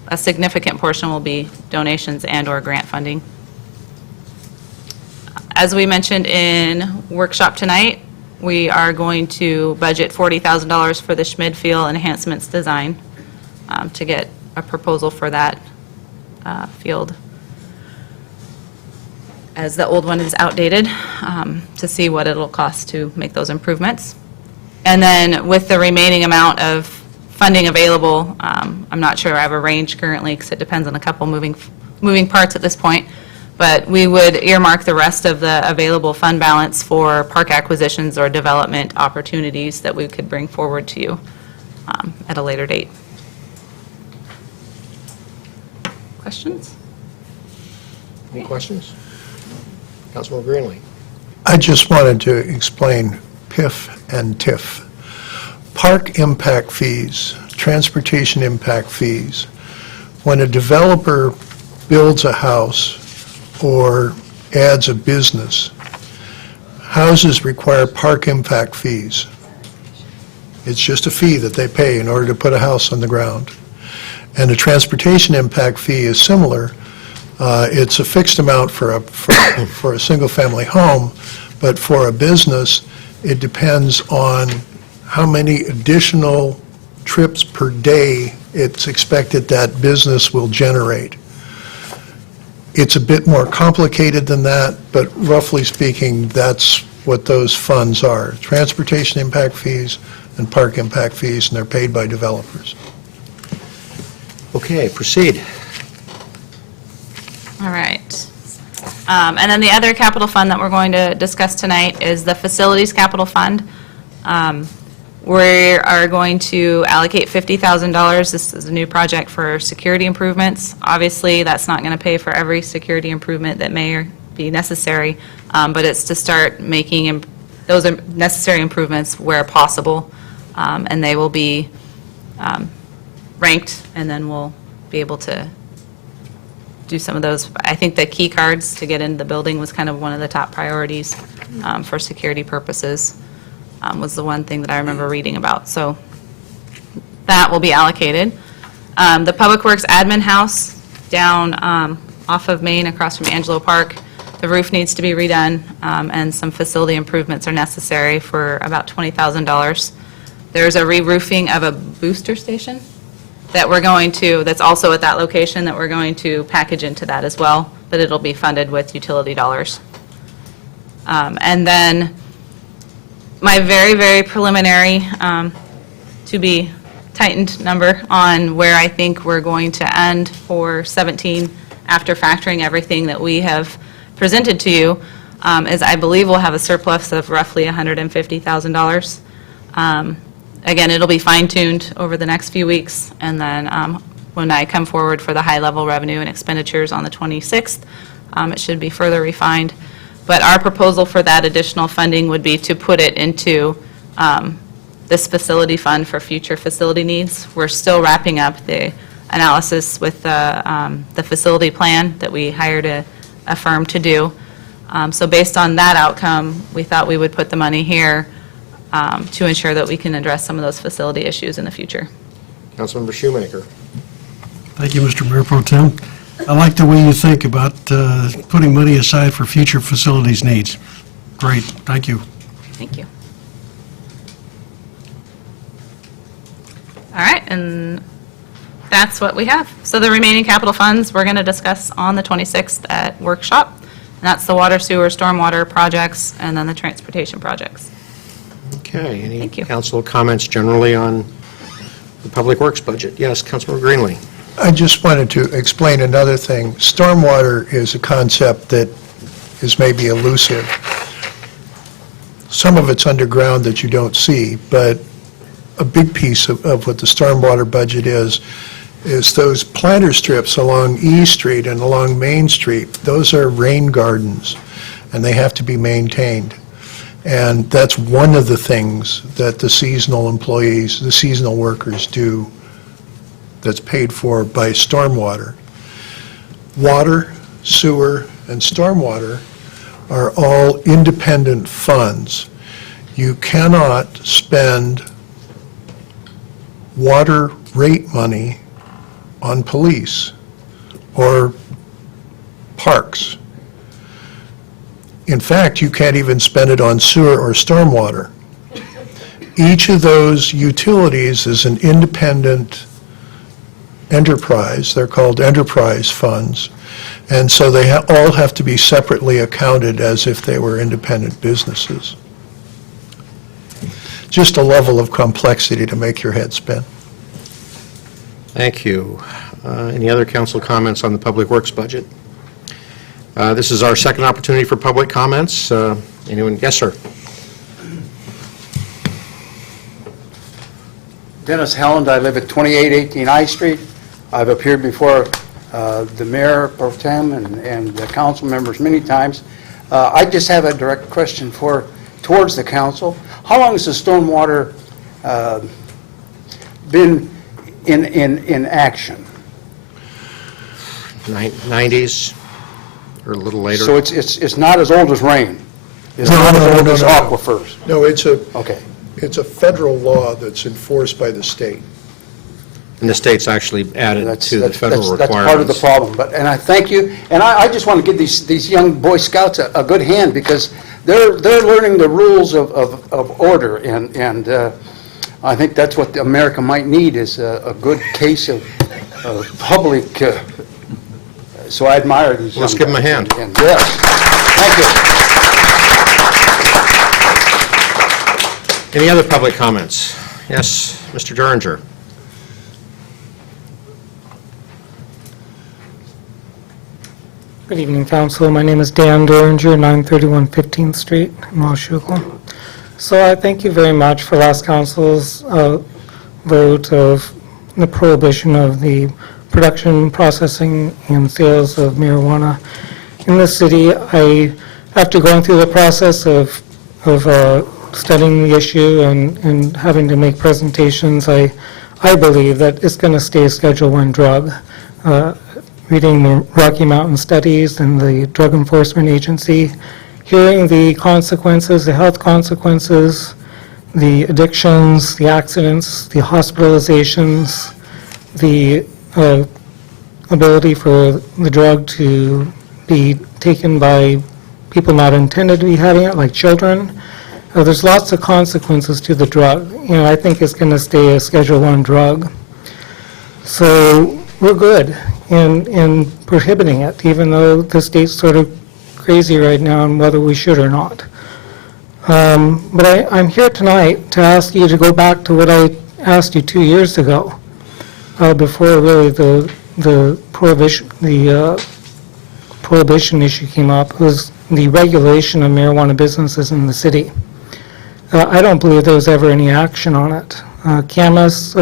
a significant portion will be donations and/or grant funding. As we mentioned in workshop tonight, we are going to budget $40,000 for the Schmid Enhancements design to get a proposal for that field, as the old one is outdated, to see what it'll cost to make those improvements. And then with the remaining amount of funding available, I'm not sure I have a range currently because it depends on a couple moving parts at this point, but we would earmark the rest of the available fund balance for park acquisitions or development opportunities that we could bring forward to you at a later date. Questions? Any questions? Councilman Greenlee. I just wanted to explain PIF and TIF. Park impact fees, transportation impact fees. When a developer builds a house or adds a business, houses require park impact fees. It's just a fee that they pay in order to put a house on the ground. And a transportation impact fee is similar. It's a fixed amount for a single-family home, but for a business, it depends on how many additional trips per day it's expected that business will generate. It's a bit more complicated than that, but roughly speaking, that's what those funds are. Transportation impact fees and park impact fees, and they're paid by developers. Okay, proceed. All right. And then the other capital fund that we're going to discuss tonight is the Facilities Capital Fund. We are going to allocate $50,000. This is a new project for security improvements. Obviously, that's not going to pay for every security improvement that may be necessary, but it's to start making those necessary improvements where possible, and they will be ranked, and then we'll be able to do some of those. I think the key cards to get into the building was kind of one of the top priorities for security purposes, was the one thing that I remember reading about. So that will be allocated. The Public Works Admin House down off of Main across from Angelo Park, the roof needs to be redone, and some facility improvements are necessary for about $20,000. There's a re-roofing of a booster station that we're going to, that's also at that location, that we're going to package into that as well, but it'll be funded with utility dollars. And then my very, very preliminary, to be tightened number on where I think we're going to end for 17 after factoring everything that we have presented to you, is I believe we'll have a surplus of roughly $150,000. Again, it'll be fine-tuned over the next few weeks, and then when I come forward for the high-level revenue and expenditures on the 26th, it should be further refined. But our proposal for that additional funding would be to put it into this facility fund for future facility needs. We're still wrapping up the analysis with the facility plan that we hired a firm to do. So based on that outcome, we thought we would put the money here to ensure that we can address some of those facility issues in the future. Councilmember Shoemaker. Thank you, Mr. Mayor Pro Tem. I like the way you think about putting money aside for future facilities needs. Great, thank you. Thank you. All right, and that's what we have. So the remaining capital funds, we're going to discuss on the 26th at workshop. And that's the water, sewer, stormwater projects, and then the transportation projects. Okay, any Thank you. council comments generally on the Public Works budget? Yes, Councilmember Greenlee. I just wanted to explain another thing. Stormwater is a concept that is maybe elusive. Some of it's underground that you don't see, but a big piece of what the stormwater budget is those planter strips along E Street and along Main Street. Those are rain gardens, and they have to be maintained. And that's one of the things that the seasonal employees, the seasonal workers do that's paid for by stormwater. Water, sewer, and stormwater are all independent funds. You cannot spend water rate money on police or parks. In fact, you can't even spend it on sewer or stormwater. Each of those utilities is an independent enterprise. They're called enterprise funds. And so they all have to be separately accounted as if they were independent businesses. Just a level of complexity to make your head spin. Thank you. Any other council comments on the Public Works budget? This is our second opportunity for public comments. Anyone? Yes, sir. Dennis Helland, I live at 2818 I Street. I've appeared before the mayor pro tem and the council members many times. I just have a direct question towards the council. How long has the stormwater been in action? 90s or a little later. So it's not as old as rain? It's No, not as no, old no, as no. aquifers? No, Okay. it's a federal law that's enforced by the state. And the state's actually added to the federal requirements. That's part of the problem. And I thank you. And I just want to give these young Boy Scouts a good hand because they're learning the rules of order. And I think that's what America might need is a good case of public. So I admire these young Let's give them a guys. hand. And yes, thank you. Any other public comments? Yes, Mr. Derringer. Good evening, Council. My name is Dan Derringer, 931 15th Street in Washougal. So I thank you very much for last Council's vote of the prohibition of the production, processing, and sales of marijuana in the city. After going through the process of studying the issue and having to make presentations, I believe that it's going to stay a Schedule I drug. Reading the Rocky Mountain studies and the Drug Enforcement Agency, hearing the consequences, the health consequences, the addictions, the accidents, the hospitalizations, the ability for the drug to be taken by people not intended to be having it, like children. There's lots of consequences to the drug. I think it's going to stay a Schedule I drug. So we're good in prohibiting it, even though the state's sort of crazy right now on whether we should or not. But I'm here tonight to ask you to go back to what I asked you 2 years ago, before really the prohibition issue came up, was the regulation of marijuana businesses in the city. I don't believe there was ever any action on it. Camas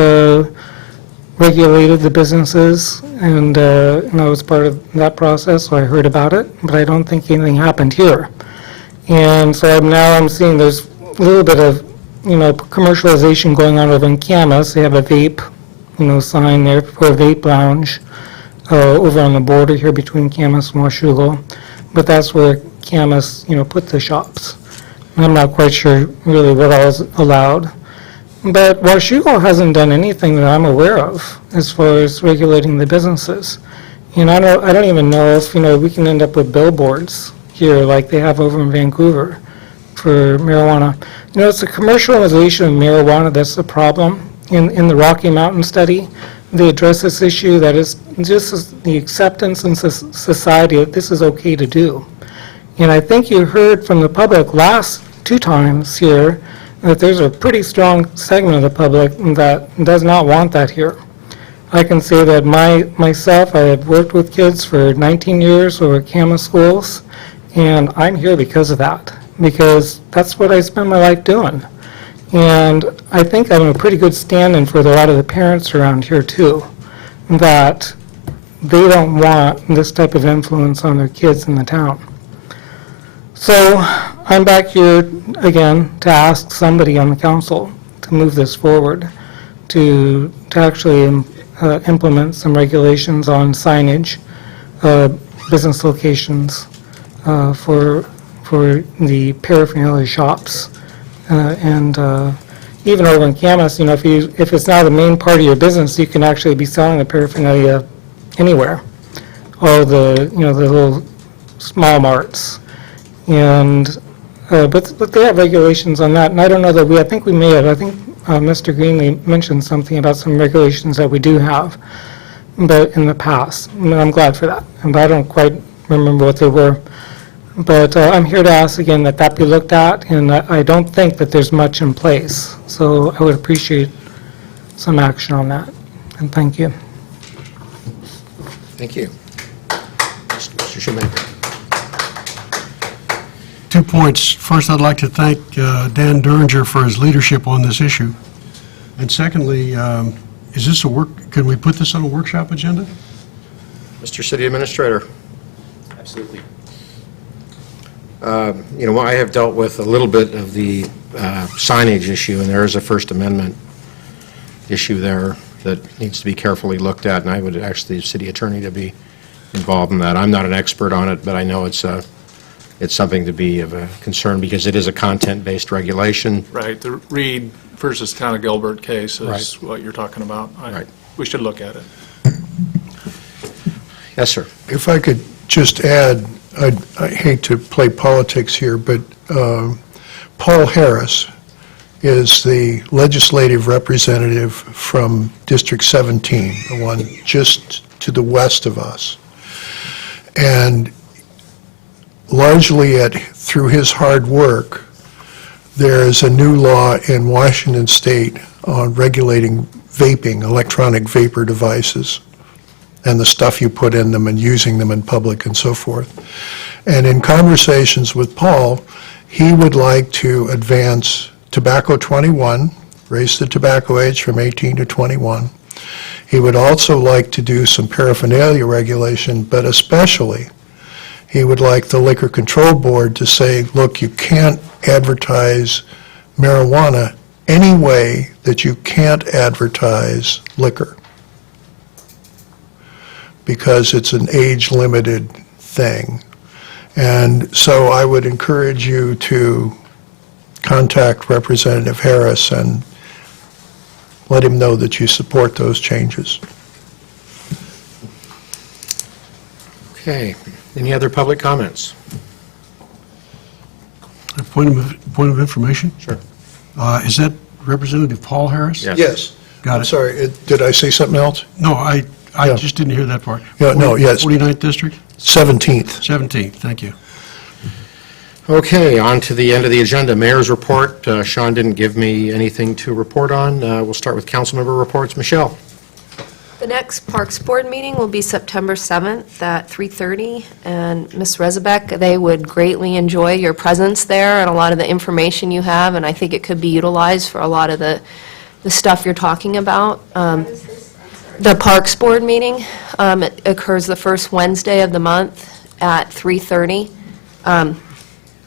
regulated the businesses, and I was part of that process, so I heard about it, but I don't think anything happened here. And so now I'm seeing there's a little bit of, commercialization going on over in Camas. They have a vape sign there for a vape lounge over on the border here between Camas and Washougal. But that's where Camas, put the shops. And I'm not quite sure really what all is allowed. But Washougal hasn't done anything that I'm aware of as far as regulating the businesses. And I don't even know if, we can end up with billboards here like they have over in Vancouver for marijuana. It's the commercialization of marijuana that's the problem. In the Rocky Mountain study, they address this issue that is just the acceptance in society that this is okay to do. And I think you heard from the public last 2 times here that there's a pretty strong segment of the public that does not want that here. I can say that myself, I have worked with kids for 19 years over at Camas schools, and I'm here because of that, because that's what I spend my life doing. And I think I'm a pretty good stand-in for a lot of the parents around here too, that they don't want this type of influence on their kids in the town. So I'm back here again to ask somebody on the council to move this forward, to actually implement some regulations on signage, business locations for the paraphernalia shops. And even over in Camas, if it's not the main part of your business, you can actually be selling the paraphernalia anywhere. All the, the little small marts. And, but they have regulations on that, and I don't know that I think Mr. Greenlee mentioned something about some regulations that we do have, but in the past, and I'm glad for that, and I don't quite remember what they were. But I'm here to ask again that be looked at, and I don't think that there's much in place, so I would appreciate some action on that, and thank you. Thank you. Mr. Shoemaker. 2 points. First, I'd like to thank Dan Duringer for his leadership on this issue. And secondly, can we put this on a workshop agenda? Mr. City Administrator. Absolutely. I have dealt with a little bit of the signage issue, and there is a First Amendment issue there that needs to be carefully looked at, and I would ask the city attorney to be involved in that. I'm not an expert on it, but I know it's something to be of a concern because it is a content-based regulation. Right, the Reed versus Town of Gilbert case is Right. what you're talking about. Right. We should look at it. Yes, sir. If I could just add, I hate to play politics here, but Paul Harris is the legislative representative from District 17, the one just to the west of us. And largely through his hard work, there is a new law in Washington State on regulating vaping, electronic vapor devices, and the stuff you put in them and using them in public and so forth. And in conversations with Paul, he would like to advance Tobacco 21, raise the tobacco age from 18 to 21. He would also like to do some paraphernalia regulation, but especially he would like the Liquor Control Board to say, look, you can't advertise marijuana any way that you can't advertise liquor, because it's an age-limited thing. And so I would encourage you to contact Representative Harris and let him know that you support those changes. Okay. Any other public comments? A point of information? Sure. Is that Representative Paul Harris? Yes. Yes. Got I'm it. sorry, did I say something else? No, I Yeah. just didn't hear that part. Yeah, no, yes. 49th District? 17th. 17th, thank you. Okay, on to the end of the agenda. Mayor's report. Sean didn't give me anything to report on. We'll start with council member reports. Michelle. The next Parks Board meeting will be September 7th at 3:30, and Ms. Rezebeck, they would greatly enjoy your presence there and a lot of the information you have, and I think it could be utilized for a lot of the stuff you're talking about. The Parks Board meeting, it occurs the first Wednesday of the month at 3:30.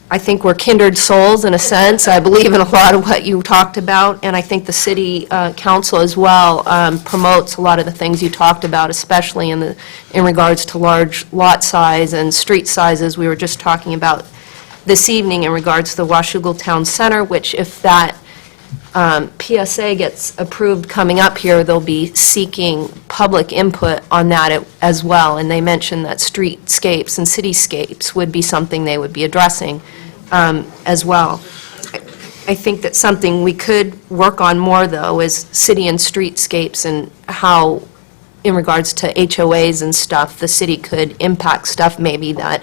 I think we're kindred souls in a sense. I believe in a lot of what you talked about, and I think the city council as well promotes a lot of the things you talked about, especially in regards to large lot size and street sizes. We were just talking about this evening in regards to the Washougal Town Center, which if that PSA gets approved coming up here, they'll be seeking public input on that as well. And they mentioned that streetscapes and cityscapes would be something they would be addressing as well. I think that something we could work on more, though, is city and streetscapes and how, in regards to HOAs and stuff, the city could impact stuff maybe that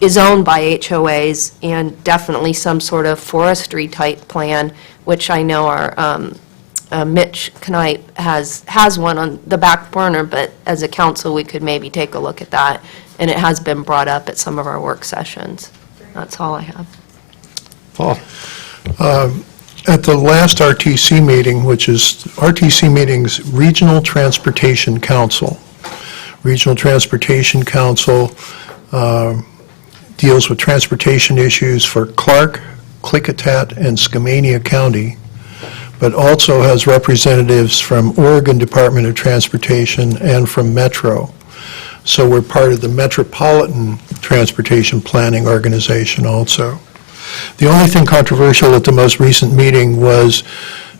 is owned by HOAs, and definitely some sort of forestry-type plan, which I know our Mitch Knight has one on the back burner, but as a council, we could maybe take a look at that, and it has been brought up at some of our work sessions. That's all I have. Paul? At the last RTC meeting, which is, RTC meetings, Regional Transportation Council. Regional Transportation Council deals with transportation issues for Clark, Klickitat, and Skamania County, but also has representatives from Oregon Department of Transportation and from Metro. So we're part of the Metropolitan Transportation Planning Organization also. The only thing controversial at the most recent meeting was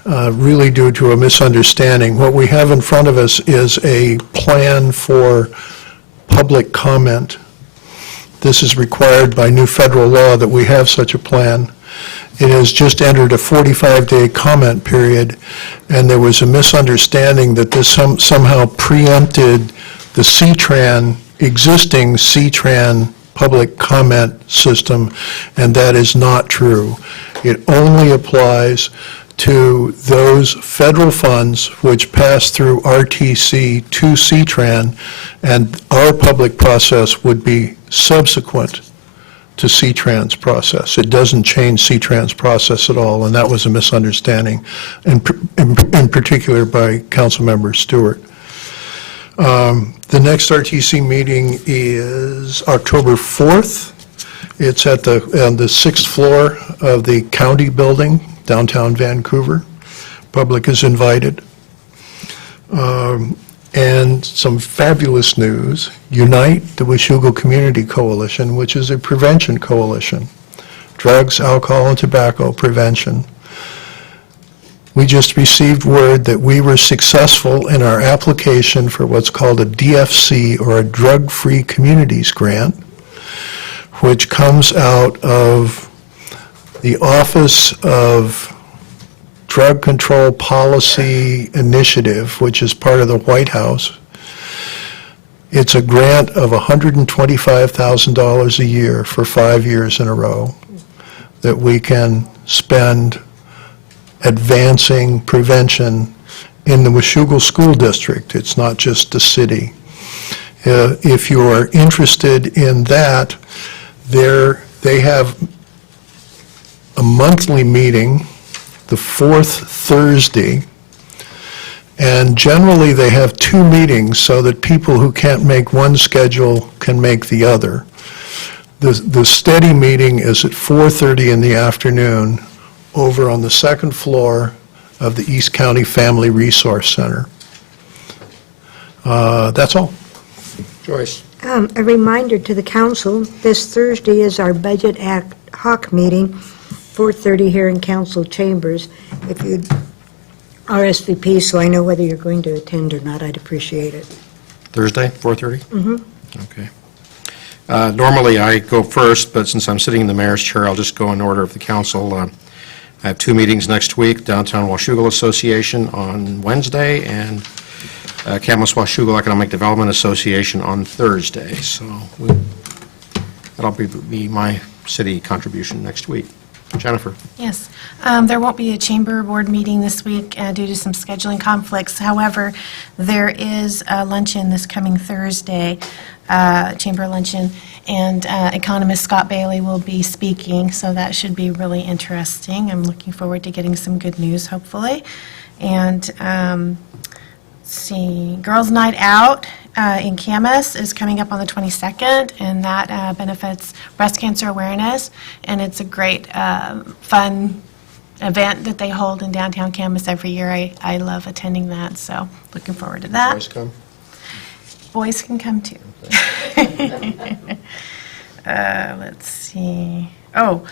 really due to a misunderstanding. What we have in front of us is a plan for public comment. This is required by new federal law that we have such a plan. It has just entered a 45-day comment period, and there was a misunderstanding that this somehow preempted the CTRAN, existing CTRAN public comment system, and that is not true. It only applies to those federal funds which pass through RTC to CTRAN, and our public process would be subsequent to CTRAN's process. It doesn't change CTRAN's process at all, and that was a misunderstanding, in particular by Councilmember Stewart. The next RTC meeting is October 4th. It's at on the 6th floor of the county building, downtown Vancouver. Public is invited. And some fabulous news. Unite, the Washougal Community Coalition, which is a prevention coalition. Drugs, alcohol, and tobacco prevention. We just received word that we were successful in our application for what's called a DFC, or a Drug-Free Communities Grant, which comes out of the Office of Drug Control Policy Initiative, which is part of the White House. It's a grant of $125,000 a year for 5 years in a row that we can spend advancing prevention in the Washougal School District. It's not just the city. If you are interested in that, they have a monthly meeting, the fourth Thursday, and generally they have 2 meetings so that people who can't make one schedule can make the other. The steady meeting is at 4:30 in the afternoon over on the 2nd floor of the East County Family Resource Center. That's all. Joyce? A reminder to the council, this Thursday is our budget ad hoc meeting, 4:30 here in council chambers. If you'd RSVP, so I know whether you're going to attend or not, I'd appreciate it. Thursday, 4:30? Mm-hmm. Okay. Normally, I go first, but since I'm sitting in the mayor's chair, I'll just go in order of the council. I have 2 meetings next week, Downtown Washougal Association on Wednesday, and Kamloops Washougal Economic Development Association on Thursday. So that'll be my city contribution next week. Jennifer? Yes. There won't be a chamber board meeting this week due to some scheduling conflicts. However, there is a luncheon this coming Thursday, chamber luncheon, and economist Scott Bailey will be speaking, so that should be really interesting. I'm looking forward to getting some good news, hopefully. And see, Girls' Night Out in Camas is coming up on the 22nd, and that benefits breast cancer awareness, and it's a great, fun event that they hold in downtown Camas every year. I love attending that, so looking forward to that. Boys come? Boys can come too. Let's see. Oh,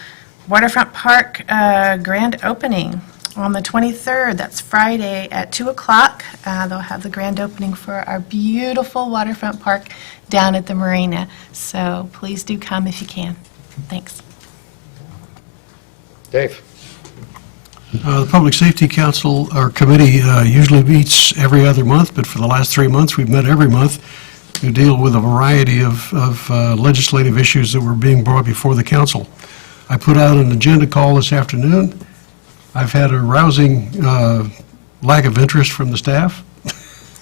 Waterfront Park grand opening on the 23rd. That's Friday at 2 o'clock. They'll have the grand opening for our beautiful waterfront park down at the marina. So please do come if you can. Thanks. Dave? The Public Safety Council, our committee, usually meets every other month, but for the last 3 months, we've met every month to deal with a variety of legislative issues that were being brought before the council. I put out an agenda call this afternoon. I've had a rousing lack of interest from the staff.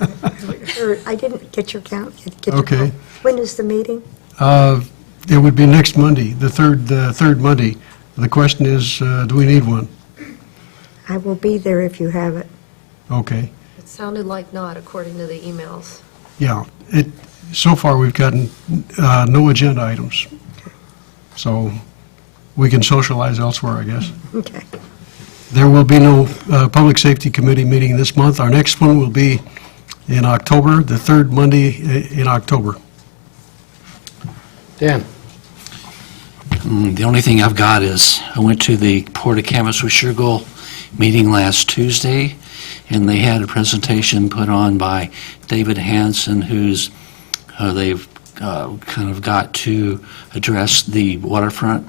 I didn't get your count. Okay. When is the meeting? It would be next Monday, the third Monday. The question is, do we need one? I will be there if you have it. Okay. It sounded like not, according to the emails. Yeah, so far, we've gotten no agenda items. So we can socialize elsewhere, I guess. Okay. There will be no Public Safety Committee meeting this month. Our next one will be in October, the third Monday in October. Dan? The only thing I've got is, I went to the Port of Kamas-Washougal meeting last Tuesday, and they had a presentation put on by David Hansen, who's, they've kind of got to address the waterfront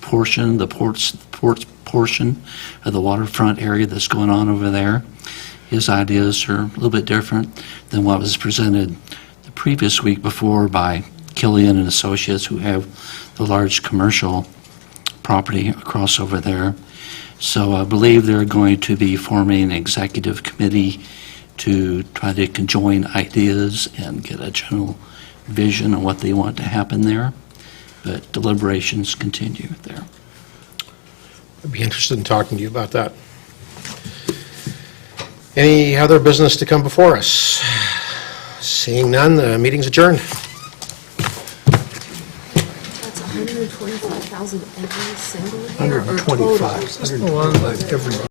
portion, the ports portion of the waterfront area that's going on over there. His ideas are a little bit different than what was presented the previous week before by Killian and Associates, who have the large commercial property across over there. So I believe they're going to be forming an executive committee to try to conjoin ideas and get a general vision of what they want to happen there. But deliberations continue there. I'd be interested in talking to you about that. Any other business to come before us? Seeing none, the meeting's adjourned. That's 125,000 every single year or total? 125 every